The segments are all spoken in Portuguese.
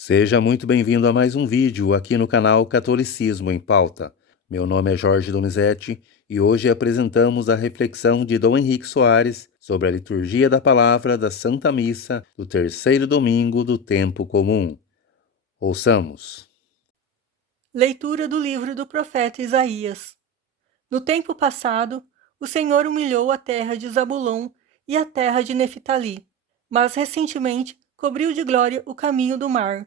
Seja muito bem-vindo a mais um vídeo aqui no canal Catolicismo em Pauta. Meu nome é Jorge Donizete e hoje apresentamos a reflexão de Dom Henrique Soares sobre a liturgia da palavra da Santa Missa do terceiro domingo do tempo comum. Ouçamos. Leitura do livro do profeta Isaías. No tempo passado, o Senhor humilhou a terra de Zabulon e a terra de Neftali, mas recentemente cobriu de glória o caminho do mar,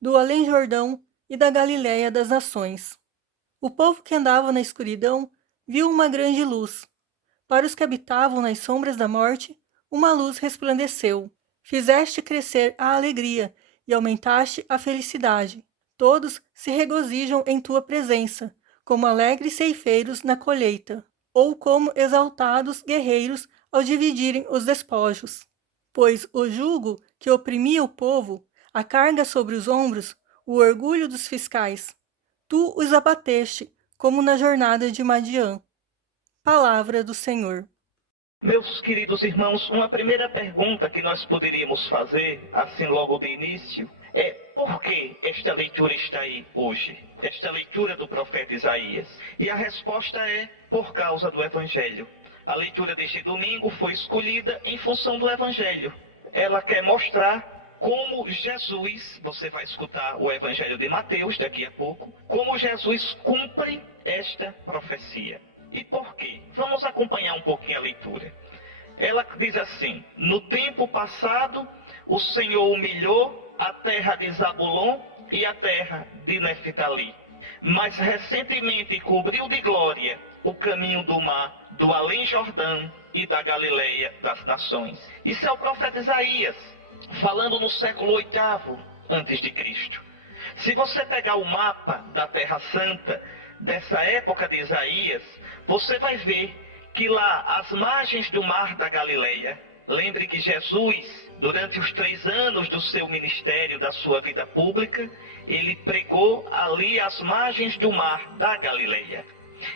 do além-Jordão e da Galiléia das nações. O povo que andava na escuridão viu uma grande luz. Para os que habitavam nas sombras da morte, uma luz resplandeceu. Fizeste crescer a alegria e aumentaste a felicidade. Todos se regozijam em tua presença, como alegres ceifeiros na colheita, ou como exaltados guerreiros ao dividirem os despojos. Pois o jugo que oprimia o povo, a carga sobre os ombros, o orgulho dos fiscais, tu os abateste, como na jornada de Madiã. Palavra do Senhor. Meus queridos irmãos, uma primeira pergunta que nós poderíamos fazer, assim logo de início, é por que esta leitura está aí hoje? Esta leitura do profeta Isaías. E a resposta é por causa do Evangelho. A leitura deste domingo foi escolhida em função do Evangelho. Ela quer mostrar como Jesus, você vai escutar o Evangelho de Mateus daqui a pouco, como Jesus cumpre esta profecia. E por quê? Vamos acompanhar um pouquinho a leitura. Ela diz assim: no tempo passado, o Senhor humilhou a terra de Zabulon e a terra de Neftali, mas recentemente cobriu de glória o caminho do mar, do além-Jordão e da Galiléia das nações. Isso é o profeta Isaías, falando no século VIII a.C. Se você pegar o mapa da Terra Santa, dessa época de Isaías, você vai ver que lá, às margens do mar da Galileia, lembre que Jesus, durante os 3 anos do seu ministério, da sua vida pública, ele pregou ali às margens do mar da Galileia.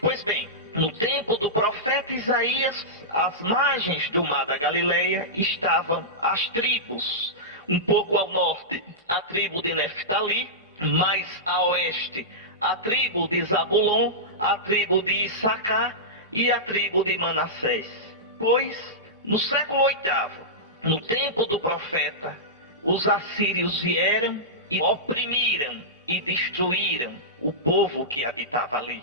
Pois bem, no tempo do profeta Isaías, às margens do mar da Galileia estavam as tribos, um pouco ao norte, a tribo de Neftali, mais a oeste, a tribo de Zabulon, a tribo de Issacar e a tribo de Manassés. Pois, no século VIII, no tempo do profeta, os assírios vieram e oprimiram e destruíram o povo que habitava ali.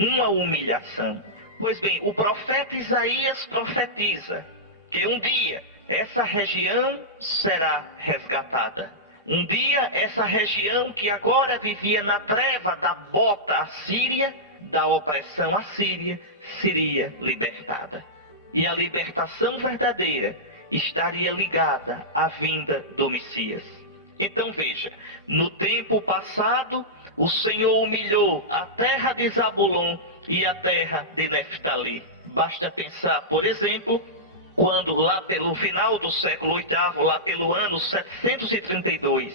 Uma humilhação. Pois bem, o profeta Isaías profetiza que um dia essa região será resgatada. Um dia, essa região que agora vivia na treva da bota assíria, da opressão assíria, seria libertada. E a libertação verdadeira estaria ligada à vinda do Messias. Então veja, no tempo passado, o Senhor humilhou a terra de Zabulon e a terra de Neftali. Basta pensar, por exemplo, quando lá pelo final do século VIII, lá pelo ano 732,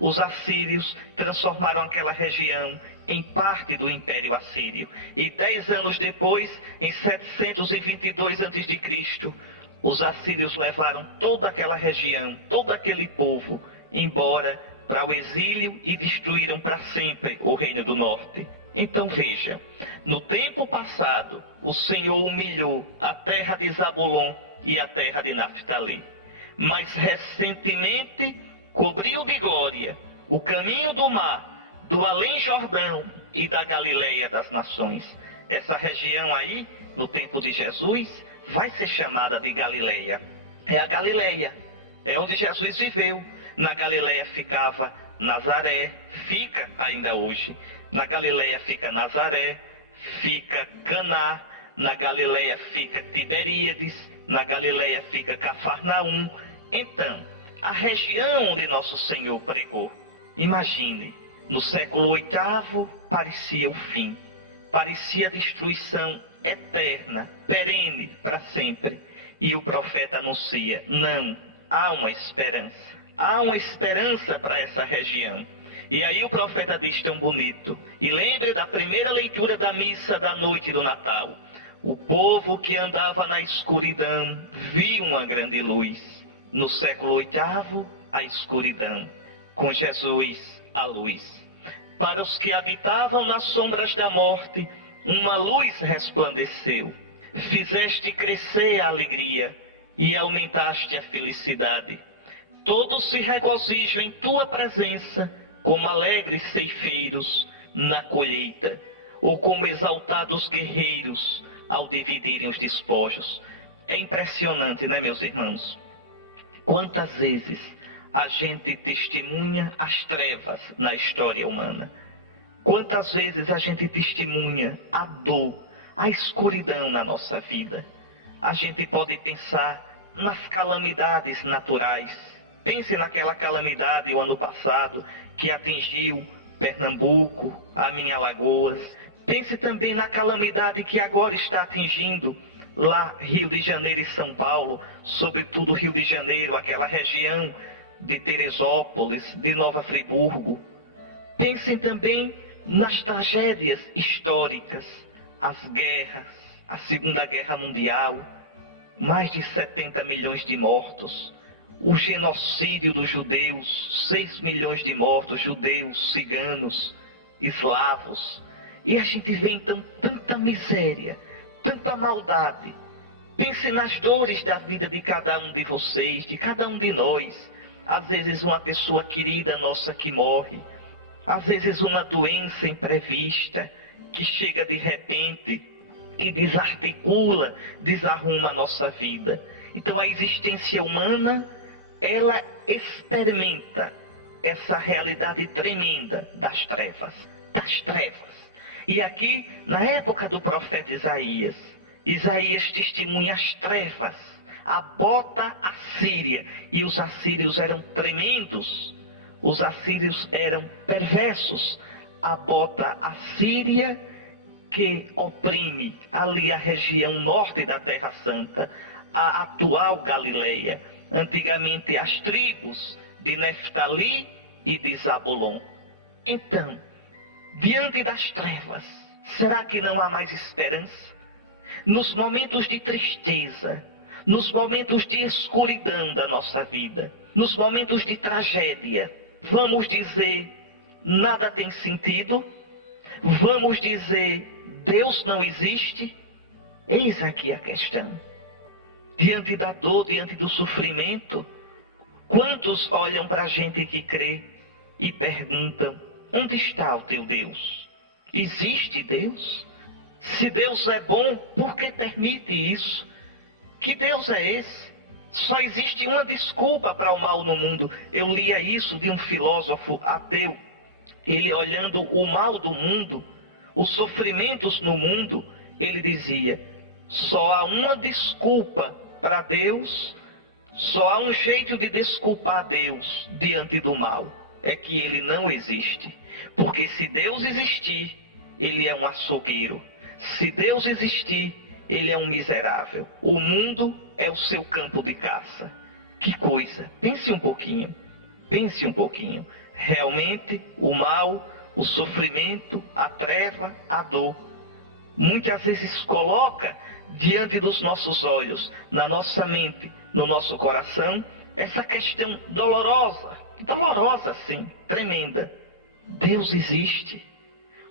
os assírios transformaram aquela região em parte do Império Assírio. E 10 anos depois, em 722 a.C., os assírios levaram toda aquela região, todo aquele povo, embora para o exílio e destruíram para sempre o Reino do Norte. Então veja, no tempo passado, o Senhor humilhou a terra de Zabulon e a terra de Neftali, mas recentemente cobriu de glória o caminho do mar, do além-Jordão e da Galiléia das nações. Essa região aí, no tempo de Jesus, vai ser chamada de Galiléia. É a Galiléia, é onde Jesus viveu. Na Galiléia ficava Nazaré, fica ainda hoje. Na Galiléia fica Nazaré, fica Caná, na Galiléia fica Tiberíades, na Galiléia fica Cafarnaum. Então, a região onde Nosso Senhor pregou, imagine, no século VIII parecia o fim, parecia a destruição eterna, perene, para sempre. E o profeta anuncia, não, há uma esperança. Há uma esperança para essa região. E aí o profeta diz tão bonito. E lembre da primeira leitura da missa da noite do Natal. O povo que andava na escuridão viu uma grande luz. No século VIII, a escuridão. com Jesus a luz. Para os que habitavam nas sombras da morte, uma luz resplandeceu. Fizeste crescer a alegria e aumentaste a felicidade. Todos se regozijam em tua presença, como alegres ceifeiros na colheita, ou como exaltados guerreiros ao dividirem os despojos. É impressionante, né, meus irmãos? Quantas vezes a gente testemunha as trevas na história humana? Quantas vezes a gente testemunha a dor, a escuridão na nossa vida? A gente pode pensar nas calamidades naturais. Pense naquela calamidade o ano passado que atingiu Pernambuco, a minha Alagoas. Pense também na calamidade que agora está atingindo lá Rio de Janeiro e São Paulo, sobretudo Rio de Janeiro, aquela região de Teresópolis, de Nova Friburgo. Pensem também nas tragédias históricas, as guerras, a Segunda Guerra Mundial, mais de 70 milhões de mortos, o genocídio dos judeus, 6 milhões de mortos, judeus, ciganos, eslavos. E a gente vê então tanta miséria, tanta maldade. Pense nas dores da vida de cada um de vocês, de cada um de nós. Às vezes uma pessoa querida nossa que morre, às vezes uma doença imprevista que chega de repente e desarticula, desarruma a nossa vida. Então a existência humana, ela experimenta essa realidade tremenda das trevas, das trevas. E aqui, na época do profeta Isaías, Isaías testemunha as trevas, a bota assíria. E os assírios eram tremendos, os assírios eram perversos. A bota assíria que oprime ali a região norte da Terra Santa, a atual Galileia, antigamente as tribos de Neftali e de Zabulon. Então, diante das trevas, será que não há mais esperança? Nos momentos de tristeza, nos momentos de escuridão da nossa vida, nos momentos de tragédia, vamos dizer, nada tem sentido? Vamos dizer, Deus não existe? Eis aqui a questão. Diante da dor, diante do sofrimento, quantos olham para a gente que crê e perguntam: onde está o teu Deus? Existe Deus? Se Deus é bom, por que permite isso? Que Deus é esse? Só existe uma desculpa para o mal no mundo. Eu lia isso de um filósofo ateu. Ele, olhando o mal do mundo, os sofrimentos no mundo, ele dizia: só há uma desculpa para Deus, só há um jeito de desculpar Deus diante do mal, é que ele não existe. Porque se Deus existir, ele é um açougueiro. Se Deus existir, ele é um miserável. O mundo é o seu campo de caça. Que coisa! Pense um pouquinho. Pense um pouquinho. Realmente, o mal, o sofrimento, a treva, a dor, muitas vezes coloca diante dos nossos olhos, na nossa mente, no nosso coração, essa questão dolorosa, sim, tremenda. Deus existe.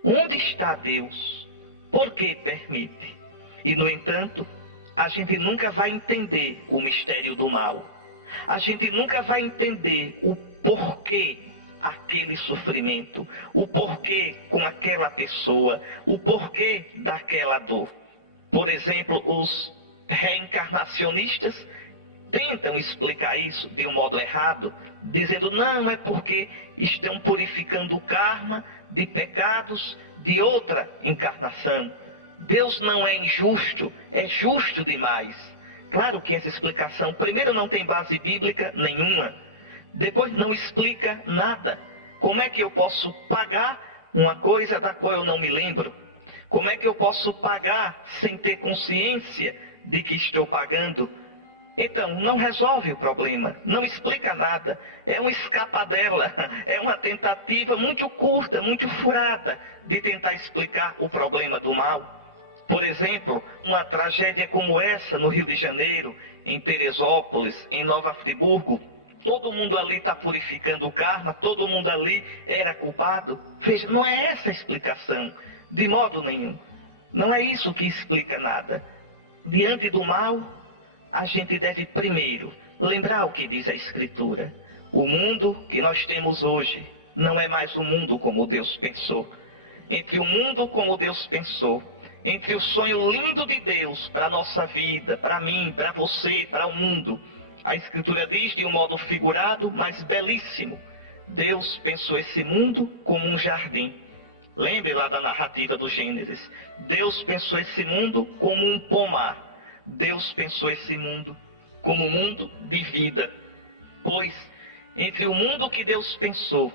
Onde está Deus? Por que permite? E, no entanto, a gente nunca vai entender o mistério do mal. A gente nunca vai entender o porquê aquele sofrimento, o porquê com aquela pessoa, o porquê daquela dor. Por exemplo, os reencarnacionistas tentam explicar isso de um modo errado, dizendo: não, é porque estão purificando o karma de pecados de outra encarnação. Deus não é injusto, é justo demais. Claro que essa explicação, primeiro, não tem base bíblica nenhuma, depois não explica nada. Como é que eu posso pagar uma coisa da qual eu não me lembro? Como é que eu posso pagar sem ter consciência de que estou pagando? Então, não resolve o problema, não explica nada. É uma escapadela, é uma tentativa muito curta, muito furada de tentar explicar o problema do mal. Por exemplo, uma tragédia como essa no Rio de Janeiro, em Teresópolis, em Nova Friburgo, todo mundo ali está purificando o karma, todo mundo ali era culpado. Veja, não é essa a explicação, de modo nenhum. Não é isso que explica nada. Diante do mal, a gente deve primeiro lembrar o que diz a Escritura. O mundo que nós temos hoje não é mais o mundo como Deus pensou. Entre o mundo como Deus pensou, entre o sonho lindo de Deus para a nossa vida, para mim, para você, para o mundo, a Escritura diz de um modo figurado, mas belíssimo: Deus pensou esse mundo como um jardim. Lembre lá da narrativa do Gênesis. Deus pensou esse mundo como um pomar. Deus pensou esse mundo como um mundo de vida. Pois, entre o mundo que Deus pensou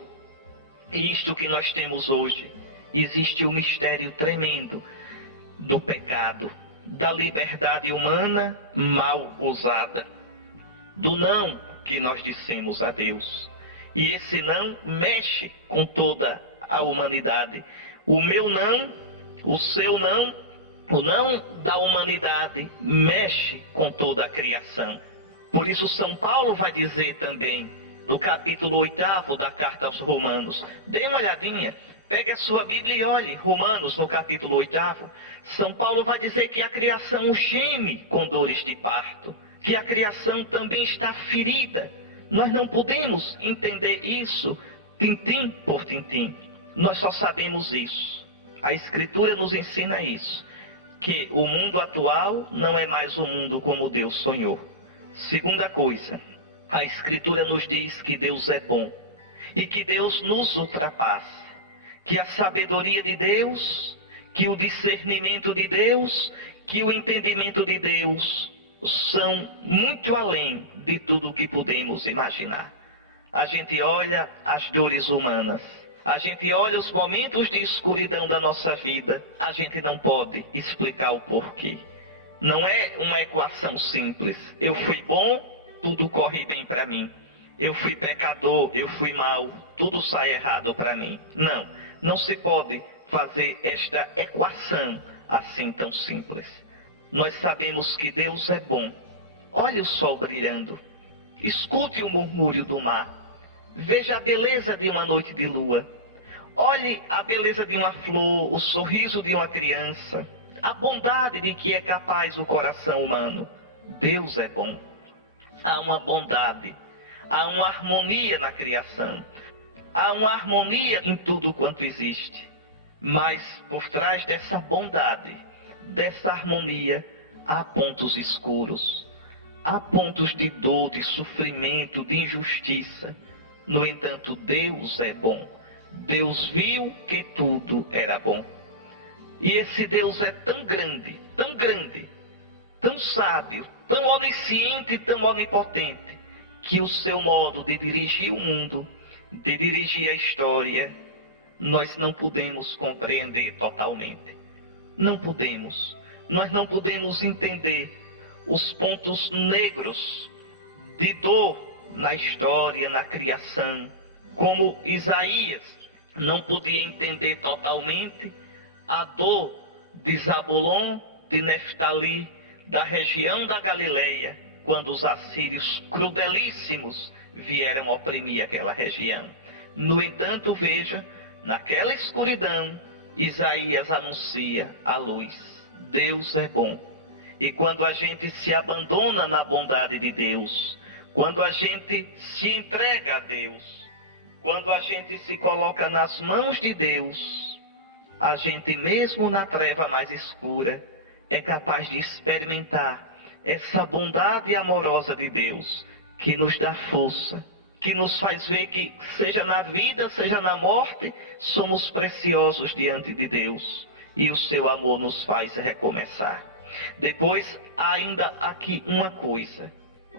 e isto que nós temos hoje, existe um mistério tremendo do pecado, da liberdade humana mal usada, do não que nós dissemos a Deus. E esse não mexe com toda a humanidade. O meu não, o seu não, o não da humanidade mexe com toda a criação. Por isso São Paulo vai dizer também, no capítulo 8 da carta aos Romanos, dê uma olhadinha, pegue a sua Bíblia e olhe, Romanos no capítulo 8, São Paulo vai dizer que a criação geme com dores de parto, que a criação também está ferida. Nós não podemos entender isso tintim por tintim. Nós só sabemos isso. A Escritura nos ensina isso, que o mundo atual não é mais o mundo como Deus sonhou. Segunda coisa, a Escritura nos diz que Deus é bom e que Deus nos ultrapassa, que a sabedoria de Deus, que o discernimento de Deus, que o entendimento de Deus são muito além de tudo o que podemos imaginar. A gente olha as dores humanas, a gente olha os momentos de escuridão da nossa vida, a gente não pode explicar o porquê. Não é uma equação simples. Eu fui bom, tudo corre bem para mim. Eu fui pecador, eu fui mau, tudo sai errado para mim. Não, não se pode fazer esta equação assim tão simples. Nós sabemos que Deus é bom. Olhe o sol brilhando, escute o murmúrio do mar, veja a beleza de uma noite de lua, olhe a beleza de uma flor, o sorriso de uma criança, a bondade de que é capaz o coração humano. Deus é bom. Há uma bondade, há uma harmonia na criação, há uma harmonia em tudo quanto existe. Mas por trás dessa bondade, dessa harmonia, há pontos escuros, há pontos de dor, de sofrimento, de injustiça. No entanto, Deus é bom. Deus viu que tudo era bom. E esse Deus é tão grande, tão sábio, tão onisciente e tão onipotente, que o seu modo de dirigir o mundo, de dirigir a história, nós não podemos compreender totalmente. Não podemos. Nós não podemos entender os pontos negros de dor na história, na criação, como Isaías não podia entender totalmente a dor de Zabulon, de Neftali, da região da Galileia, quando os assírios crudelíssimos vieram oprimir aquela região. No entanto, veja, naquela escuridão, Isaías anuncia a luz. Deus é bom. E quando a gente se abandona na bondade de Deus, quando a gente se entrega a Deus, quando a gente se coloca nas mãos de Deus, a gente mesmo na treva mais escura é capaz de experimentar essa bondade amorosa de Deus, que nos dá força, que nos faz ver que, seja na vida, seja na morte, somos preciosos diante de Deus, e o seu amor nos faz recomeçar. Depois, há ainda aqui uma coisa,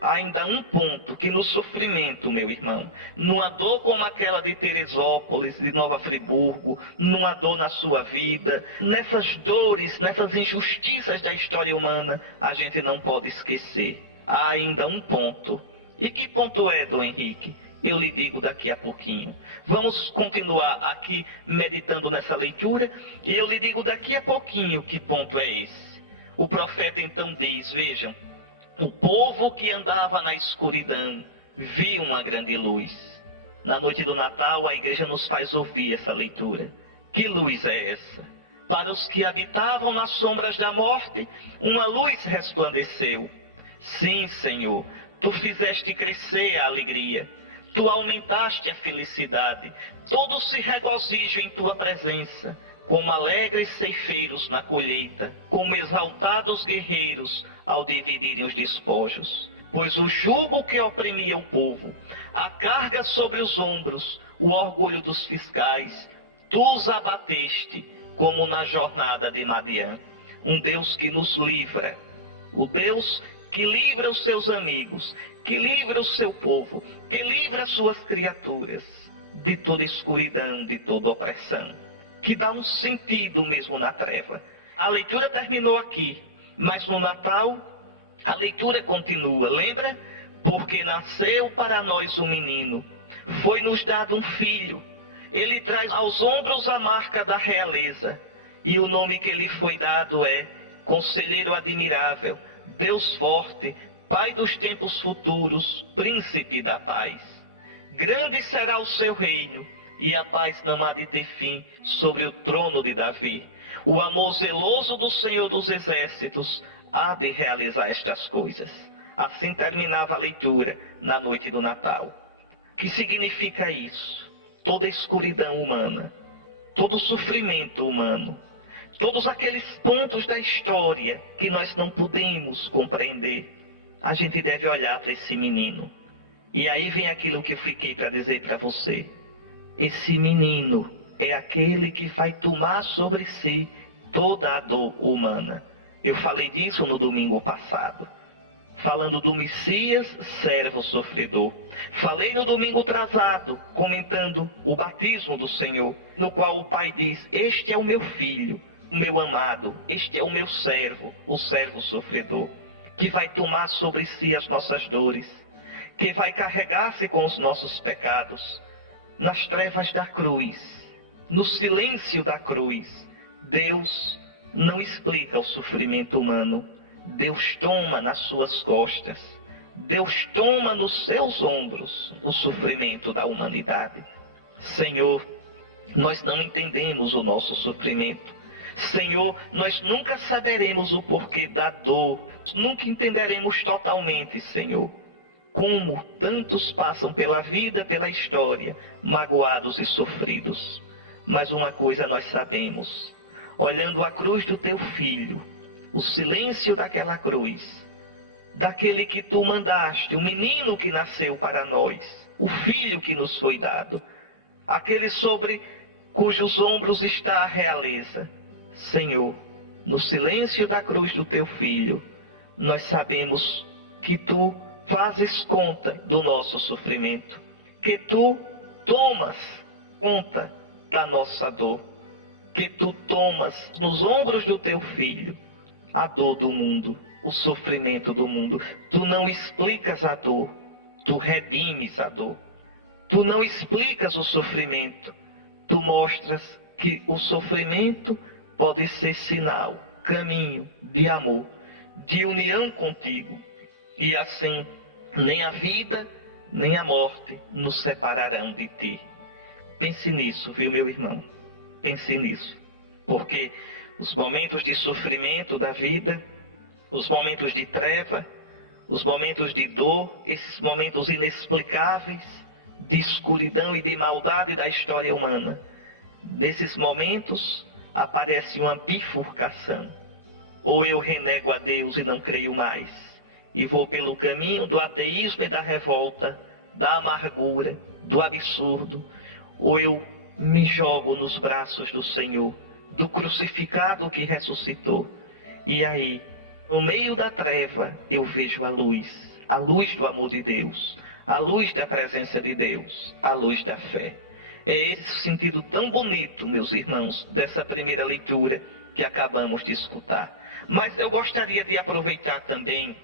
há ainda um ponto, que no sofrimento, meu irmão, numa dor como aquela de Teresópolis, de Nova Friburgo, numa dor na sua vida, nessas dores, nessas injustiças da história humana, a gente não pode esquecer. Há ainda um ponto. E que ponto é, Dom Henrique? Eu lhe digo daqui a pouquinho. Vamos continuar aqui meditando nessa leitura, e eu lhe digo daqui a pouquinho que ponto é esse. O profeta então diz, vejam, o povo que andava na escuridão vi uma grande luz. Na noite do Natal, a igreja nos faz ouvir essa leitura. Que luz é essa? Para os que habitavam nas sombras da morte, uma luz resplandeceu. Sim, Senhor, Tu fizeste crescer a alegria. Tu aumentaste a felicidade. Todos se regozijam em Tua presença, como alegres ceifeiros na colheita, como exaltados guerreiros ao dividirem os despojos. Pois o jugo que oprimia o povo, a carga sobre os ombros, o orgulho dos fiscais, Tu os abateste, como na jornada de Madian. Um Deus que nos livra, o Deus que livra os seus amigos, que livra o seu povo, que livra as suas criaturas de toda escuridão, de toda opressão, que dá um sentido mesmo na treva. A leitura terminou aqui, mas no Natal a leitura continua, lembra? Porque nasceu para nós um menino, foi-nos dado um filho, ele traz aos ombros a marca da realeza, e o nome que lhe foi dado é Conselheiro Admirável, Deus Forte, Pai dos tempos futuros, Príncipe da Paz. Grande será o seu reino, e a paz não há de ter fim sobre o trono de Davi. O amor zeloso do Senhor dos Exércitos há de realizar estas coisas. Assim terminava a leitura na noite do Natal. O que significa isso? Toda a escuridão humana, todo o sofrimento humano, todos aqueles pontos da história que nós não podemos compreender, a gente deve olhar para esse menino. E aí vem aquilo que eu fiquei para dizer para você. Esse menino é aquele que vai tomar sobre si toda a dor humana. Eu falei disso no domingo passado, falando do Messias, servo sofredor. Falei no domingo atrasado, comentando o batismo do Senhor, no qual o Pai diz: este é o meu filho, o meu amado, este é o meu servo, o servo sofredor, que vai tomar sobre si as nossas dores, que vai carregar-se com os nossos pecados. Nas trevas da cruz, no silêncio da cruz, Deus não explica o sofrimento humano. Deus toma nas suas costas, Deus toma nos seus ombros o sofrimento da humanidade. Senhor, nós não entendemos o nosso sofrimento. Senhor, nós nunca saberemos o porquê da dor, nunca entenderemos totalmente, Senhor, como tantos passam pela vida, pela história, magoados e sofridos. Mas uma coisa nós sabemos, olhando a cruz do Teu Filho, o silêncio daquela cruz, daquele que Tu mandaste, o menino que nasceu para nós, o filho que nos foi dado, aquele sobre cujos ombros está a realeza. Senhor, no silêncio da cruz do Teu Filho, nós sabemos que Tu fazes conta do nosso sofrimento, que Tu tomas conta da nossa dor, que Tu tomas nos ombros do Teu Filho a dor do mundo, o sofrimento do mundo. Tu não explicas a dor, Tu redimes a dor. Tu não explicas o sofrimento, Tu mostras que o sofrimento pode ser sinal, caminho de amor, de união contigo. E assim, nem a vida, nem a morte nos separarão de Ti. Pense nisso, viu, meu irmão? Pense nisso. Porque os momentos de sofrimento da vida, os momentos de treva, os momentos de dor, esses momentos inexplicáveis de escuridão e de maldade da história humana, nesses momentos aparece uma bifurcação. Ou eu renego a Deus e não creio mais, e vou pelo caminho do ateísmo e da revolta, da amargura, do absurdo, ou eu me jogo nos braços do Senhor, do crucificado que ressuscitou. E aí, no meio da treva, eu vejo a luz do amor de Deus, a luz da presença de Deus, a luz da fé. É esse sentido tão bonito, meus irmãos, dessa primeira leitura que acabamos de escutar. Mas eu gostaria de aproveitar também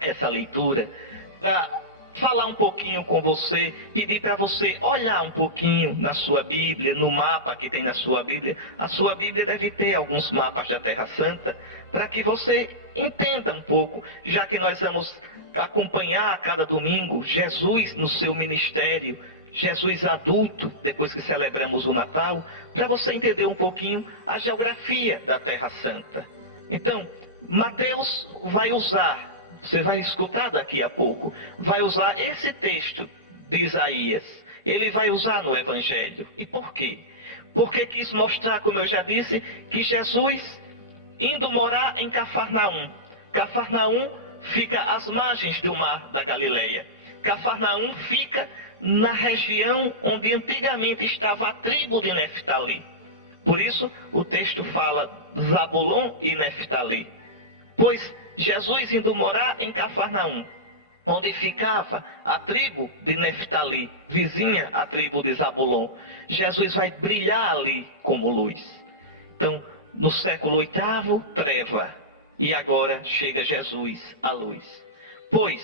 essa leitura para falar um pouquinho com você, pedir para você olhar um pouquinho na sua Bíblia, no mapa que tem na sua Bíblia. A sua Bíblia deve ter alguns mapas da Terra Santa, para que você entenda um pouco, já que nós vamos acompanhar a cada domingo Jesus no seu ministério, Jesus adulto, depois que celebramos o Natal, para você entender um pouquinho a geografia da Terra Santa. Então, Mateus vai usar, você vai escutar daqui a pouco, vai usar esse texto de Isaías. Ele vai usar no Evangelho. E por quê? Porque quis mostrar, como eu já disse, que Jesus indo morar em Cafarnaum. Cafarnaum fica às margens do mar da Galileia. Cafarnaum fica na região onde antigamente estava a tribo de Neftali. Por isso o texto fala Zabulon e Neftali. Pois Jesus indo morar em Cafarnaum, onde ficava a tribo de Neftali, vizinha à tribo de Zabulon, Jesus vai brilhar ali como luz. Então, no século VIII, treva. E agora chega Jesus, a luz. Pois,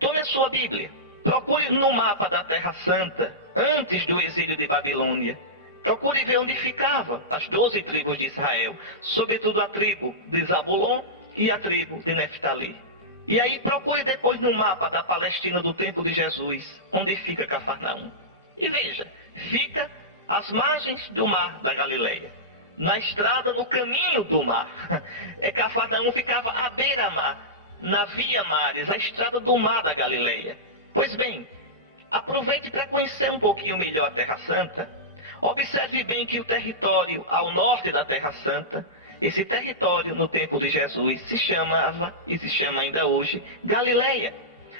tome a sua Bíblia, procure no mapa da Terra Santa, antes do exílio de Babilônia. Procure ver onde ficavam as 12 tribos de Israel, sobretudo a tribo de Zabulon e a tribo de Neftali. E aí procure depois no mapa da Palestina do tempo de Jesus, onde fica Cafarnaum. E veja, fica às margens do mar da Galileia, na estrada, no caminho do mar. Cafarnaum ficava à beira-mar, na via mares, a estrada do mar da Galileia. Pois bem, aproveite para conhecer um pouquinho melhor a Terra Santa. Observe bem que o território ao norte da Terra Santa, esse território no tempo de Jesus se chamava, e se chama ainda hoje, Galileia.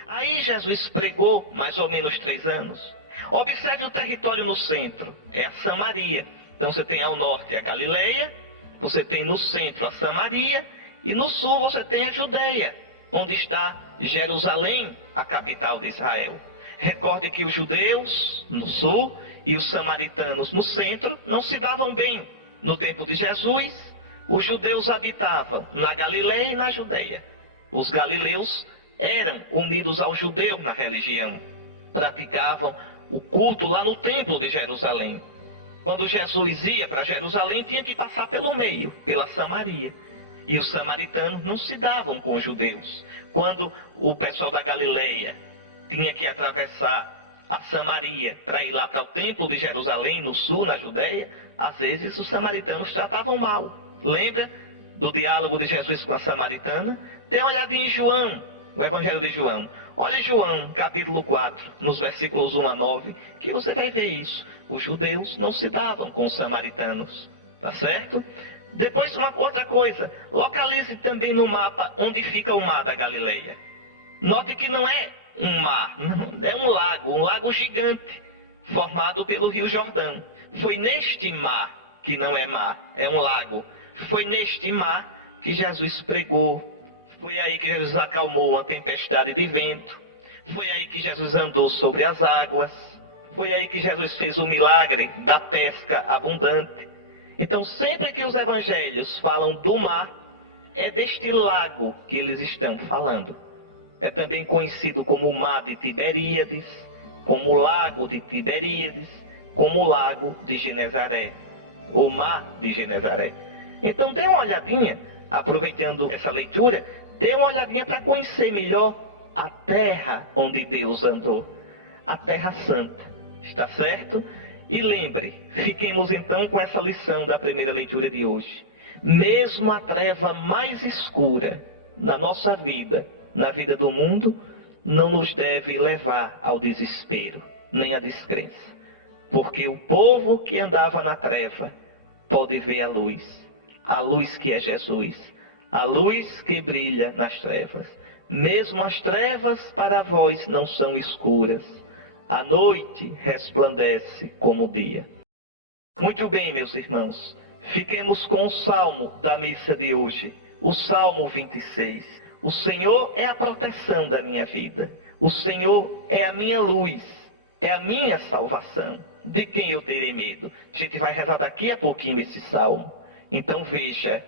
Aí Jesus pregou mais ou menos 3 anos. Observe o território no centro, é a Samaria. Então você tem ao norte a Galileia, você tem no centro a Samaria, e no sul você tem a Judeia, onde está Jerusalém, a capital de Israel. Recorde que os judeus no sul e os samaritanos no centro não se davam bem. No tempo de Jesus, os judeus habitavam na Galileia e na Judeia. Os galileus eram unidos aos judeus na religião, praticavam o culto lá no templo de Jerusalém. Quando Jesus ia para Jerusalém, tinha que passar pelo meio, pela Samaria. E os samaritanos não se davam com os judeus. Quando o pessoal da Galileia tinha que atravessar a Samaria para ir lá para o templo de Jerusalém, no sul, na Judeia, às vezes os samaritanos tratavam mal. Lembra do diálogo de Jesus com a samaritana? Dê uma olhadinha em João, o Evangelho de João. Olha João, capítulo 4, nos versículos 1 a 9, que você vai ver isso. Os judeus não se davam com os samaritanos, tá certo? Depois, uma outra coisa, localize também no mapa onde fica o mar da Galileia. Note que não é um mar, não, é um lago gigante, formado pelo Rio Jordão. Foi neste mar, que não é mar, é um lago, foi neste mar que Jesus pregou. Foi aí que Jesus acalmou a tempestade de vento. Foi aí que Jesus andou sobre as águas. Foi aí que Jesus fez o milagre da pesca abundante. Então, sempre que os evangelhos falam do mar, é deste lago que eles estão falando. É também conhecido como o mar de Tiberíades, como o lago de Tiberíades, como o lago de Genezaré, o mar de Genezaré. Então, dê uma olhadinha, aproveitando essa leitura, dê uma olhadinha para conhecer melhor a terra onde Deus andou, a Terra Santa, está certo? E lembre, fiquemos então com essa lição da primeira leitura de hoje. Mesmo a treva mais escura na nossa vida, na vida do mundo, não nos deve levar ao desespero, nem à descrença. Porque o povo que andava na treva pode ver a luz que é Jesus, a luz que brilha nas trevas. Mesmo as trevas para vós não são escuras, a noite resplandece como o dia. Muito bem, meus irmãos, fiquemos com o salmo da missa de hoje, o Salmo 26. O Senhor é a proteção da minha vida, o Senhor é a minha luz, é a minha salvação. De quem eu terei medo? A gente vai rezar daqui a pouquinho esse salmo. Então veja,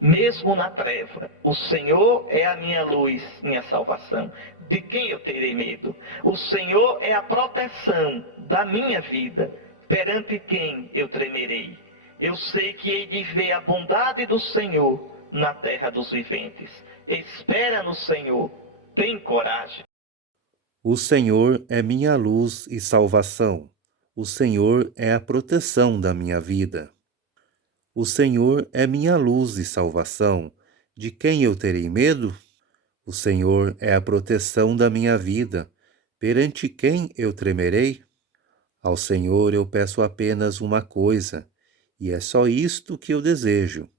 Mesmo na treva, o Senhor é a minha luz, minha salvação. De quem eu terei medo? O Senhor é a proteção da minha vida. Perante quem eu tremerei? Eu sei que hei de ver a bondade do Senhor na terra dos viventes. Espera no Senhor, tem coragem. O Senhor é minha luz e salvação. O Senhor é a proteção da minha vida. O Senhor é minha luz e salvação. De quem eu terei medo? O Senhor é a proteção da minha vida. Perante quem eu tremerei? Ao Senhor eu peço apenas uma coisa, e é só isto que eu desejo: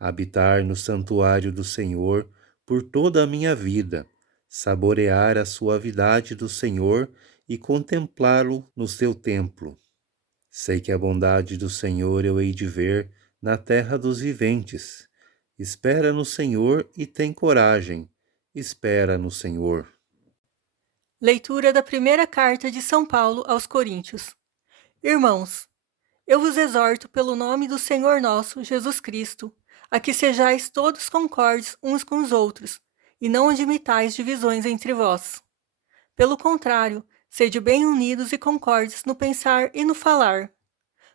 habitar no santuário do Senhor por toda a minha vida, saborear a suavidade do Senhor e contemplá-lo no seu templo. Sei que a bondade do Senhor eu hei de ver na terra dos viventes. Espera no Senhor e tem coragem. Espera no Senhor. Leitura da primeira carta de São Paulo aos Coríntios. Irmãos, eu vos exorto pelo nome do Senhor nosso, Jesus Cristo, a que sejais todos concordes uns com os outros, e não admitais divisões entre vós. Pelo contrário, sede bem unidos e concordes no pensar e no falar.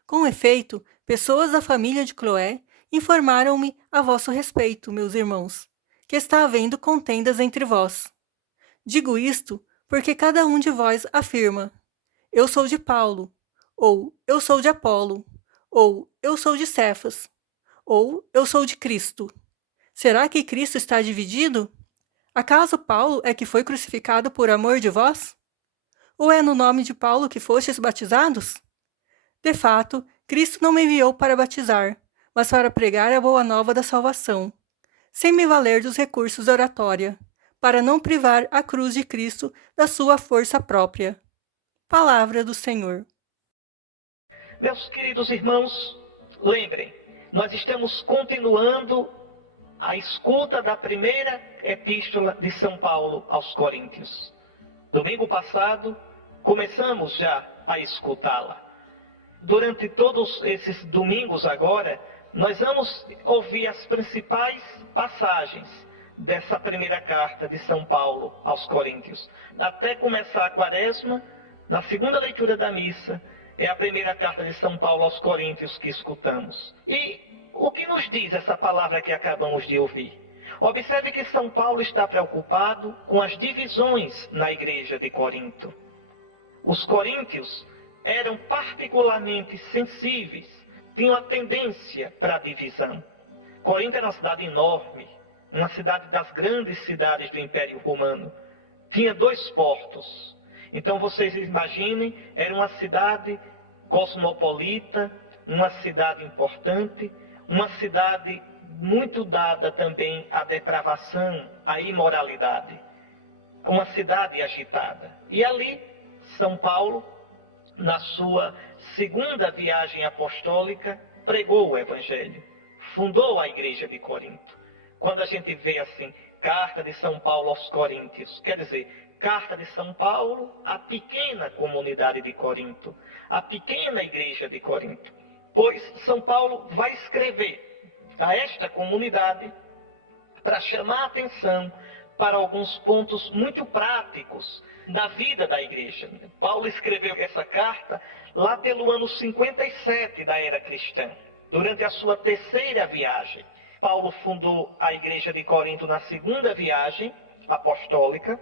Com efeito, pessoas da família de Cloé informaram-me a vosso respeito, meus irmãos, que está havendo contendas entre vós. Digo isto porque cada um de vós afirma: eu sou de Paulo, ou eu sou de Apolo, ou eu sou de Cefas, ou eu sou de Cristo. Será que Cristo está dividido? Acaso Paulo é que foi crucificado por amor de vós? Ou é no nome de Paulo que fostes batizados? De fato, Cristo não me enviou para batizar, mas para pregar a boa nova da salvação, sem me valer dos recursos da oratória, para não privar a cruz de Cristo da sua força própria. Palavra do Senhor. Meus queridos irmãos, lembrem, nós estamos continuando a escuta da primeira epístola de São Paulo aos Coríntios. Domingo passado, começamos já a escutá-la. Durante todos esses domingos agora, nós vamos ouvir as principais passagens dessa primeira carta de São Paulo aos Coríntios. Até começar a quaresma, na segunda leitura da missa, é a primeira carta de São Paulo aos Coríntios que escutamos. E o que nos diz essa palavra que acabamos de ouvir? Observe que São Paulo está preocupado com as divisões na igreja de Corinto. Os coríntios eram particularmente sensíveis, tinham a tendência para a divisão. Corinto era uma cidade enorme, uma cidade das grandes cidades do Império Romano. Tinha 2 portos. Então vocês imaginem, era uma cidade cosmopolita, uma cidade importante, uma cidade muito dada também à depravação, à imoralidade. Uma cidade agitada. E ali, São Paulo, na sua segunda viagem apostólica, pregou o Evangelho, fundou a igreja de Corinto. Quando a gente vê assim, carta de São Paulo aos Coríntios, quer dizer, carta de São Paulo à pequena comunidade de Corinto, à pequena igreja de Corinto. Pois São Paulo vai escrever a esta comunidade para chamar a atenção para alguns pontos muito práticos da vida da igreja. Paulo escreveu essa carta lá pelo ano 57 da era cristã, durante a sua terceira viagem. Paulo fundou a igreja de Corinto na segunda viagem apostólica.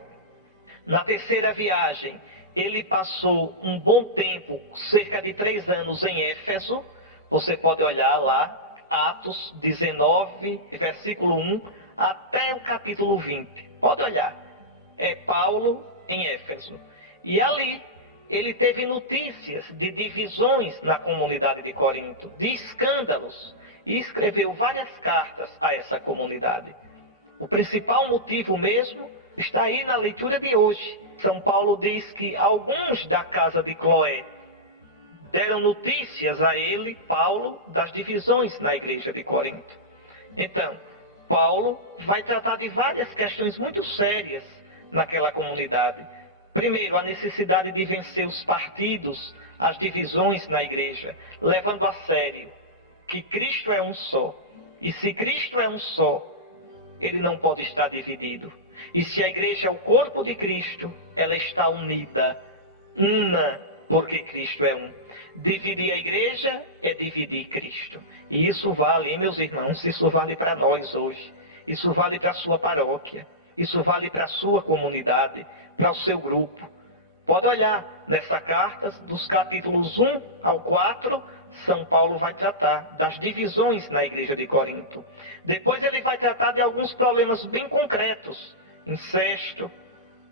Na terceira viagem, ele passou um bom tempo, cerca de 3 anos, em Éfeso. Você pode olhar lá, Atos 19, versículo 1, até o capítulo 20. Pode olhar. É Paulo em Éfeso. E ali, ele teve notícias de divisões na comunidade de Corinto, de escândalos, e escreveu várias cartas a essa comunidade. O principal motivo mesmo está aí na leitura de hoje. São Paulo diz que alguns da casa de Cloé deram notícias a ele, Paulo, das divisões na igreja de Corinto. Então, Paulo vai tratar de várias questões muito sérias naquela comunidade. Primeiro, a necessidade de vencer os partidos, as divisões na igreja, levando a sério que Cristo é um só, E se Cristo é um só, ele não pode estar dividido. E se a igreja é o corpo de Cristo, ela está unida, una, porque Cristo é um. Dividir a igreja é dividir Cristo. E isso vale, hein, meus irmãos, isso vale para nós hoje. Isso vale para a sua paróquia. Isso vale para a sua comunidade, para o seu grupo. Pode olhar nessa carta, dos capítulos 1 ao 4, São Paulo vai tratar das divisões na igreja de Corinto. Depois ele vai tratar de alguns problemas bem concretos. Incesto,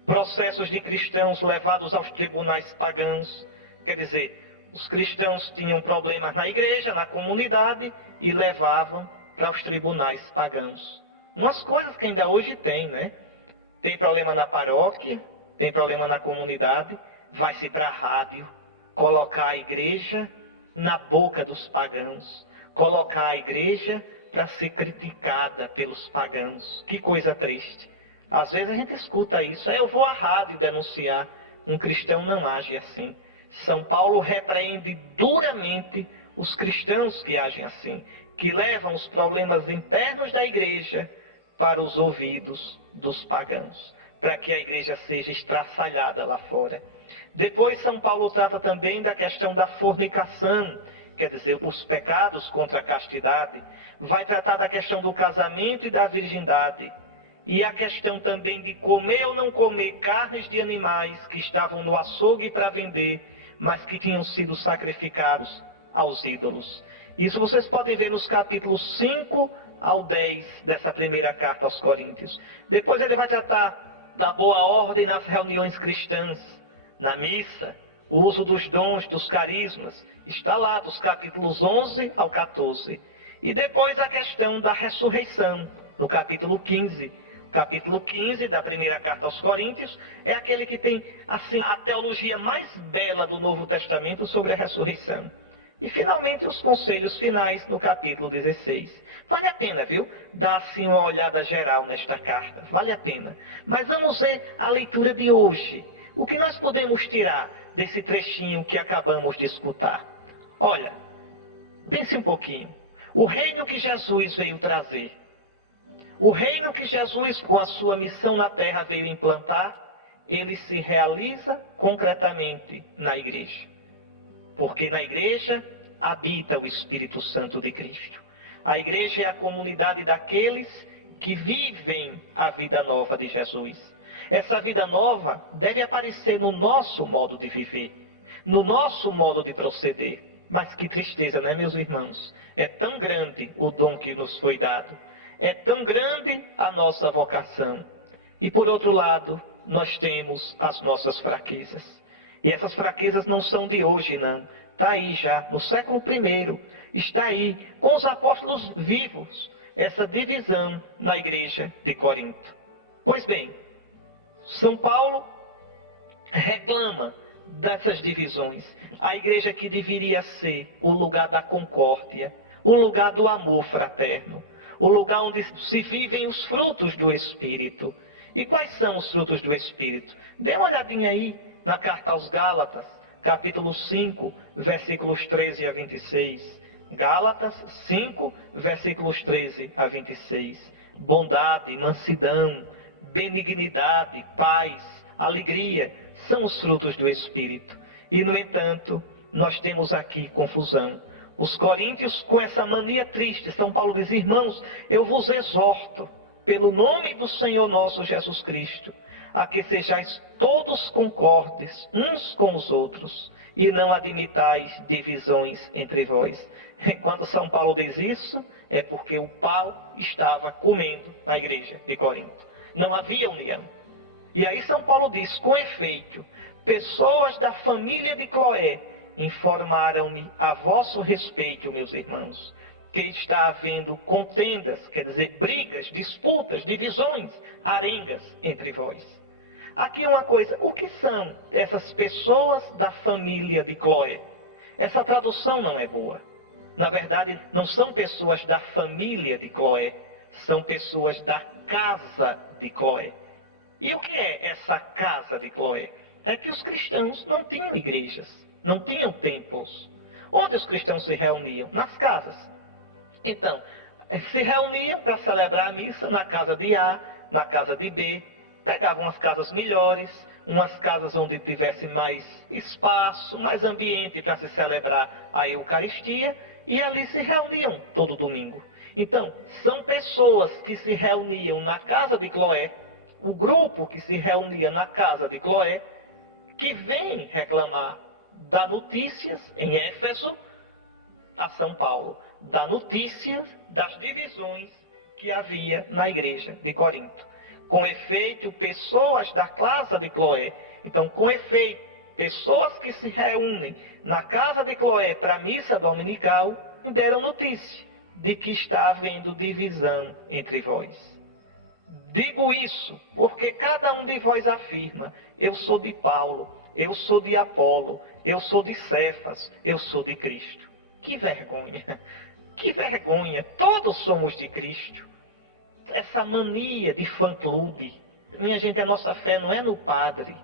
processos de cristãos levados aos tribunais pagãos. Quer dizer, os cristãos tinham problemas na igreja, na comunidade, e levavam para os tribunais pagãos. Umas coisas que ainda hoje tem, né? Tem problema na paróquia, tem problema na comunidade, vai-se para a rádio, colocar a igreja na boca dos pagãos, colocar a igreja para ser criticada pelos pagãos. Que coisa triste. Às vezes a gente escuta isso, eu vou à rádio denunciar. Um cristão não age assim. São Paulo repreende duramente os cristãos que agem assim, que levam os problemas internos da igreja para os ouvidos dos pagãos, para que a igreja seja estraçalhada lá fora. Depois São Paulo trata também da questão da fornicação, quer dizer, os pecados contra a castidade. Vai tratar da questão do casamento e da virgindade. E a questão também de comer ou não comer carnes de animais que estavam no açougue para vender, mas que tinham sido sacrificados aos ídolos. Isso vocês podem ver nos capítulos 5 ao 10 dessa primeira carta aos Coríntios. Depois ele vai tratar da boa ordem nas reuniões cristãs, na missa, o uso dos dons, dos carismas. Está lá dos capítulos 11 ao 14. E depois a questão da ressurreição, no capítulo 15. O capítulo 15 da primeira carta aos Coríntios é aquele que tem assim a teologia mais bela do Novo Testamento sobre a ressurreição. E finalmente os conselhos finais no capítulo 16. Vale a pena, viu? Dar assim uma olhada geral nesta carta. Vale a pena. Mas vamos ver a leitura de hoje. O que nós podemos tirar desse trechinho que acabamos de escutar? Olha, pense um pouquinho. O reino que Jesus veio trazer, o reino que Jesus, com a sua missão na terra, veio implantar, ele se realiza concretamente na igreja. Porque na igreja habita o Espírito Santo de Cristo. A igreja é a comunidade daqueles que vivem a vida nova de Jesus. Essa vida nova deve aparecer no nosso modo de viver, no nosso modo de proceder. Mas que tristeza, né, meus irmãos? É tão grande o dom que nos foi dado. É tão grande a nossa vocação. E por outro lado, nós temos as nossas fraquezas. E essas fraquezas não são de hoje, não. Está aí já, no século I, está aí, com os apóstolos vivos, essa divisão na igreja de Corinto. Pois bem, São Paulo reclama dessas divisões. A igreja que deveria ser o lugar da concórdia, o lugar do amor fraterno, o lugar onde se vivem os frutos do Espírito. E quais são os frutos do Espírito? Dê uma olhadinha aí na carta aos Gálatas, capítulo 5, versículos 13 a 26. Gálatas 5, versículos 13 a 26. Bondade, mansidão, benignidade, paz, alegria, são os frutos do Espírito. E, no entanto, nós temos aqui confusão. Os coríntios, com essa mania triste, São Paulo diz: irmãos, eu vos exorto, pelo nome do Senhor nosso Jesus Cristo, a que sejais todos concordes uns com os outros, e não admitais divisões entre vós. Enquanto São Paulo diz isso, é porque o pau estava comendo na igreja de Corinto. Não havia união. E aí São Paulo diz: com efeito, pessoas da família de Cloé informaram-me a vosso respeito, meus irmãos, que está havendo contendas, quer dizer, brigas, disputas, divisões, arengas entre vós. Aqui uma coisa, o que são essas pessoas da família de Cloé? Essa tradução não é boa. Na verdade, não são pessoas da família de Cloé, são pessoas da casa de Cloé. E o que é essa casa de Cloé? É que os cristãos não tinham igrejas, não tinham templos. Onde os cristãos se reuniam? Nas casas. Então, Se reuniam para celebrar a missa na casa de A, na casa de B, pegavam as casas melhores, umas casas onde tivesse mais espaço, mais ambiente para se celebrar a Eucaristia, e ali se reuniam todo domingo. Então, são pessoas que se reuniam na casa de Cloé, o grupo que se reunia na casa de Cloé, que vem reclamar, dá notícias em Éfeso a São Paulo, dá notícias das divisões que havia na igreja de Corinto. Com efeito, pessoas da casa de Cloé, então, com efeito, pessoas que se reúnem na casa de Cloé para a missa dominical, deram notícia de que está havendo divisão entre vós. Digo isso porque cada um de vós afirma: eu sou de Paulo, eu sou de Apolo, eu sou de Cefas, eu sou de Cristo. Que vergonha! Que vergonha! Todos somos de Cristo. Essa mania de fã-clube. Minha gente, a nossa fé não é no padre,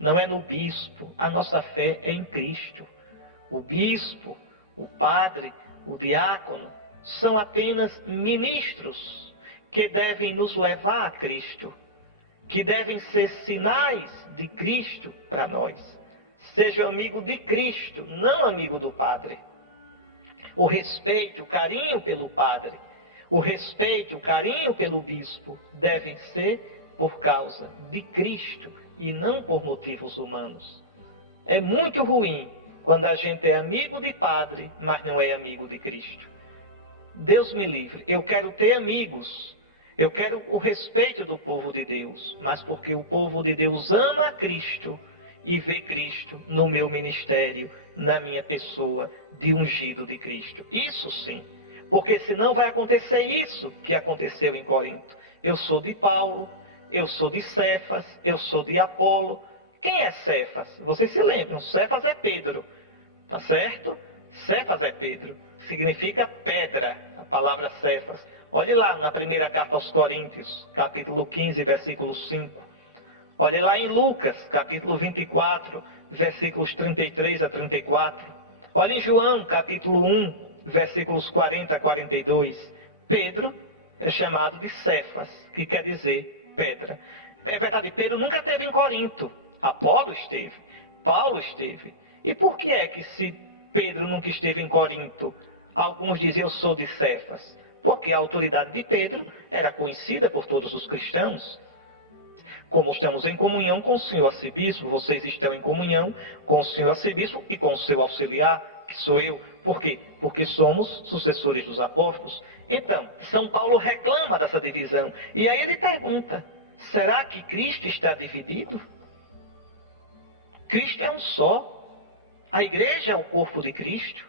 não é no bispo. A nossa fé é em Cristo. O bispo, o padre, o diácono são apenas ministros que devem nos levar a Cristo, que devem ser sinais de Cristo para nós. Seja amigo de Cristo, não amigo do padre. O respeito, o carinho pelo padre, o respeito, o carinho pelo bispo devem ser por causa de Cristo e não por motivos humanos. É muito ruim quando a gente é amigo de padre, mas não é amigo de Cristo. Deus me livre, eu quero ter amigos, eu quero o respeito do povo de Deus, mas porque o povo de Deus ama Cristo e vê Cristo no meu ministério, na minha pessoa de ungido de Cristo. Isso sim, porque senão vai acontecer isso que aconteceu em Corinto. Eu sou de Paulo, eu sou de Cefas, eu sou de Apolo. Quem é Cefas? Vocês se lembram, Cefas é Pedro, tá certo? Cefas é Pedro, significa pedra, a palavra Cefas. Olhe lá na primeira carta aos Coríntios, capítulo 15, versículo 5. Olhe lá em Lucas, capítulo 24, versículos 33 a 34. Olhe em João, capítulo 1, versículos 40 a 42. Pedro é chamado de Cefas, que quer dizer pedra. É verdade, Pedro nunca esteve em Corinto. Apolo esteve, Paulo esteve. E por que é que se Pedro nunca esteve em Corinto, alguns diziam eu sou de Cefas? Porque a autoridade de Pedro era conhecida por todos os cristãos. Como estamos em comunhão com o senhor arcebispo, vocês estão em comunhão com o senhor arcebispo e com o seu auxiliar, que sou eu. Por quê? Porque somos sucessores dos apóstolos. Então, São Paulo reclama dessa divisão. E aí ele pergunta, será que Cristo está dividido? Cristo é um só. A igreja é o corpo de Cristo.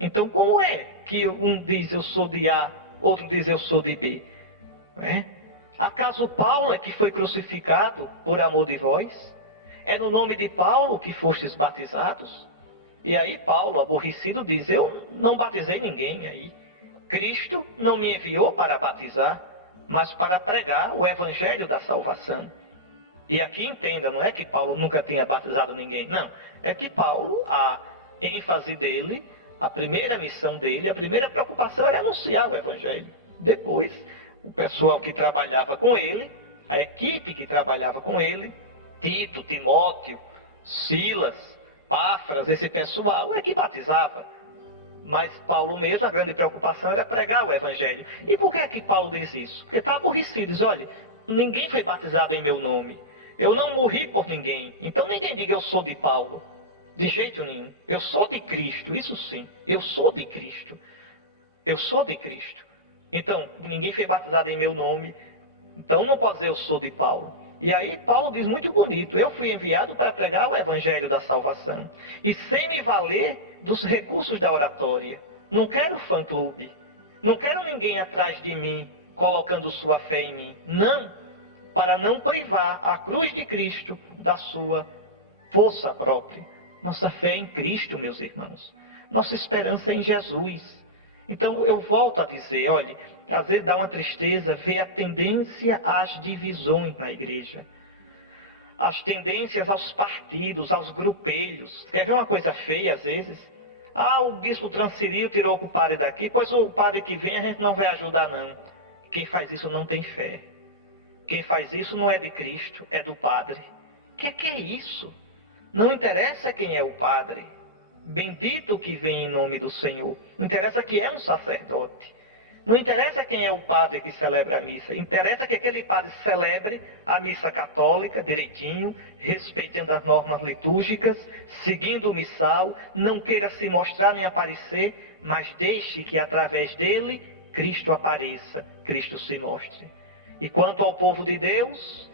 Então, como é que um diz eu sou de A, outro diz eu sou de B? Não é? Acaso Paulo é que foi crucificado por amor de vós? É no nome de Paulo que fostes batizados? E aí Paulo, aborrecido, diz, eu não batizei ninguém aí. Cristo não me enviou para batizar, mas para pregar o evangelho da salvação. E aqui entenda, não é que Paulo nunca tenha batizado ninguém, não. É que Paulo, a ênfase dele, a primeira missão dele, a primeira preocupação era anunciar o evangelho. Depois, o pessoal que trabalhava com ele, a equipe que trabalhava com ele, Tito, Timóteo, Silas, Páfras, esse pessoal é que batizava. Mas Paulo mesmo, a grande preocupação era pregar o evangelho. E por que é que Paulo diz isso? Porque está aborrecido, diz, olha, ninguém foi batizado em meu nome. Eu não morri por ninguém. Então ninguém diga eu sou de Paulo. De jeito nenhum. Eu sou de Cristo, isso sim. Eu sou de Cristo. Eu sou de Cristo. Então, ninguém foi batizado em meu nome. Então não pode dizer eu sou de Paulo. E aí Paulo diz muito bonito, eu fui enviado para pregar o evangelho da salvação. E sem me valer dos recursos da oratória. Não quero fã-clube. Não quero ninguém atrás de mim, colocando sua fé em mim. Não, para não privar a cruz de Cristo da sua força própria. Nossa fé é em Cristo, meus irmãos. Nossa esperança é em Jesus. Então eu volto a dizer, olha, às vezes dá uma tristeza ver a tendência às divisões na igreja. As tendências aos partidos, aos grupelhos. Quer ver uma coisa feia às vezes? Ah, o bispo transferiu, tirou o padre daqui, pois o padre que vem a gente não vai ajudar não. Quem faz isso não tem fé. Quem faz isso não é de Cristo, é do padre. Que é isso? Não interessa quem é o padre. Bendito que vem em nome do Senhor. Não interessa que é um sacerdote. Não interessa quem é o padre que celebra a missa. Interessa que aquele padre celebre a missa católica direitinho, respeitando as normas litúrgicas, seguindo o missal, não queira se mostrar nem aparecer, mas deixe que através dele Cristo apareça, Cristo se mostre. E quanto ao povo de Deus,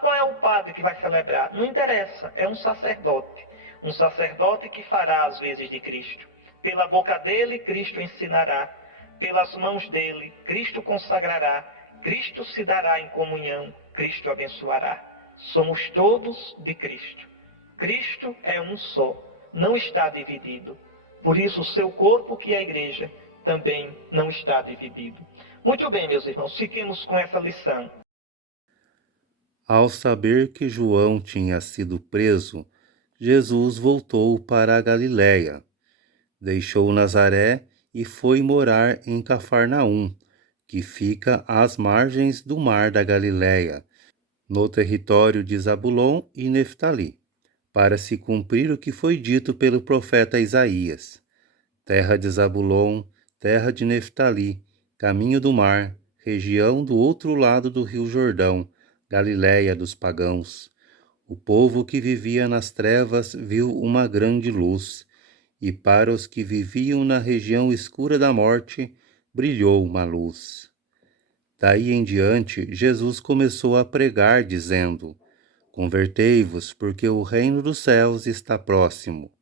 qual é o padre que vai celebrar? Não interessa, é um sacerdote. Um sacerdote que fará as vezes de Cristo. Pela boca dele, Cristo ensinará. Pelas mãos dele, Cristo consagrará. Cristo se dará em comunhão. Cristo abençoará. Somos todos de Cristo. Cristo é um só, não está dividido. Por isso, o seu corpo, que é a igreja, também não está dividido. Muito bem, meus irmãos, fiquemos com essa lição. Ao saber que João tinha sido preso, Jesus voltou para a Galiléia. Deixou Nazaré e foi morar em Cafarnaum, que fica às margens do mar da Galiléia, no território de Zabulon e Neftali, para se cumprir o que foi dito pelo profeta Isaías. Terra de Zabulon, terra de Neftali, caminho do mar, região do outro lado do rio Jordão, Galiléia dos pagãos. O povo que vivia nas trevas viu uma grande luz, e para os que viviam na região escura da morte, brilhou uma luz. Daí em diante, Jesus começou a pregar, dizendo: Convertei-vos, porque o reino dos céus está próximo.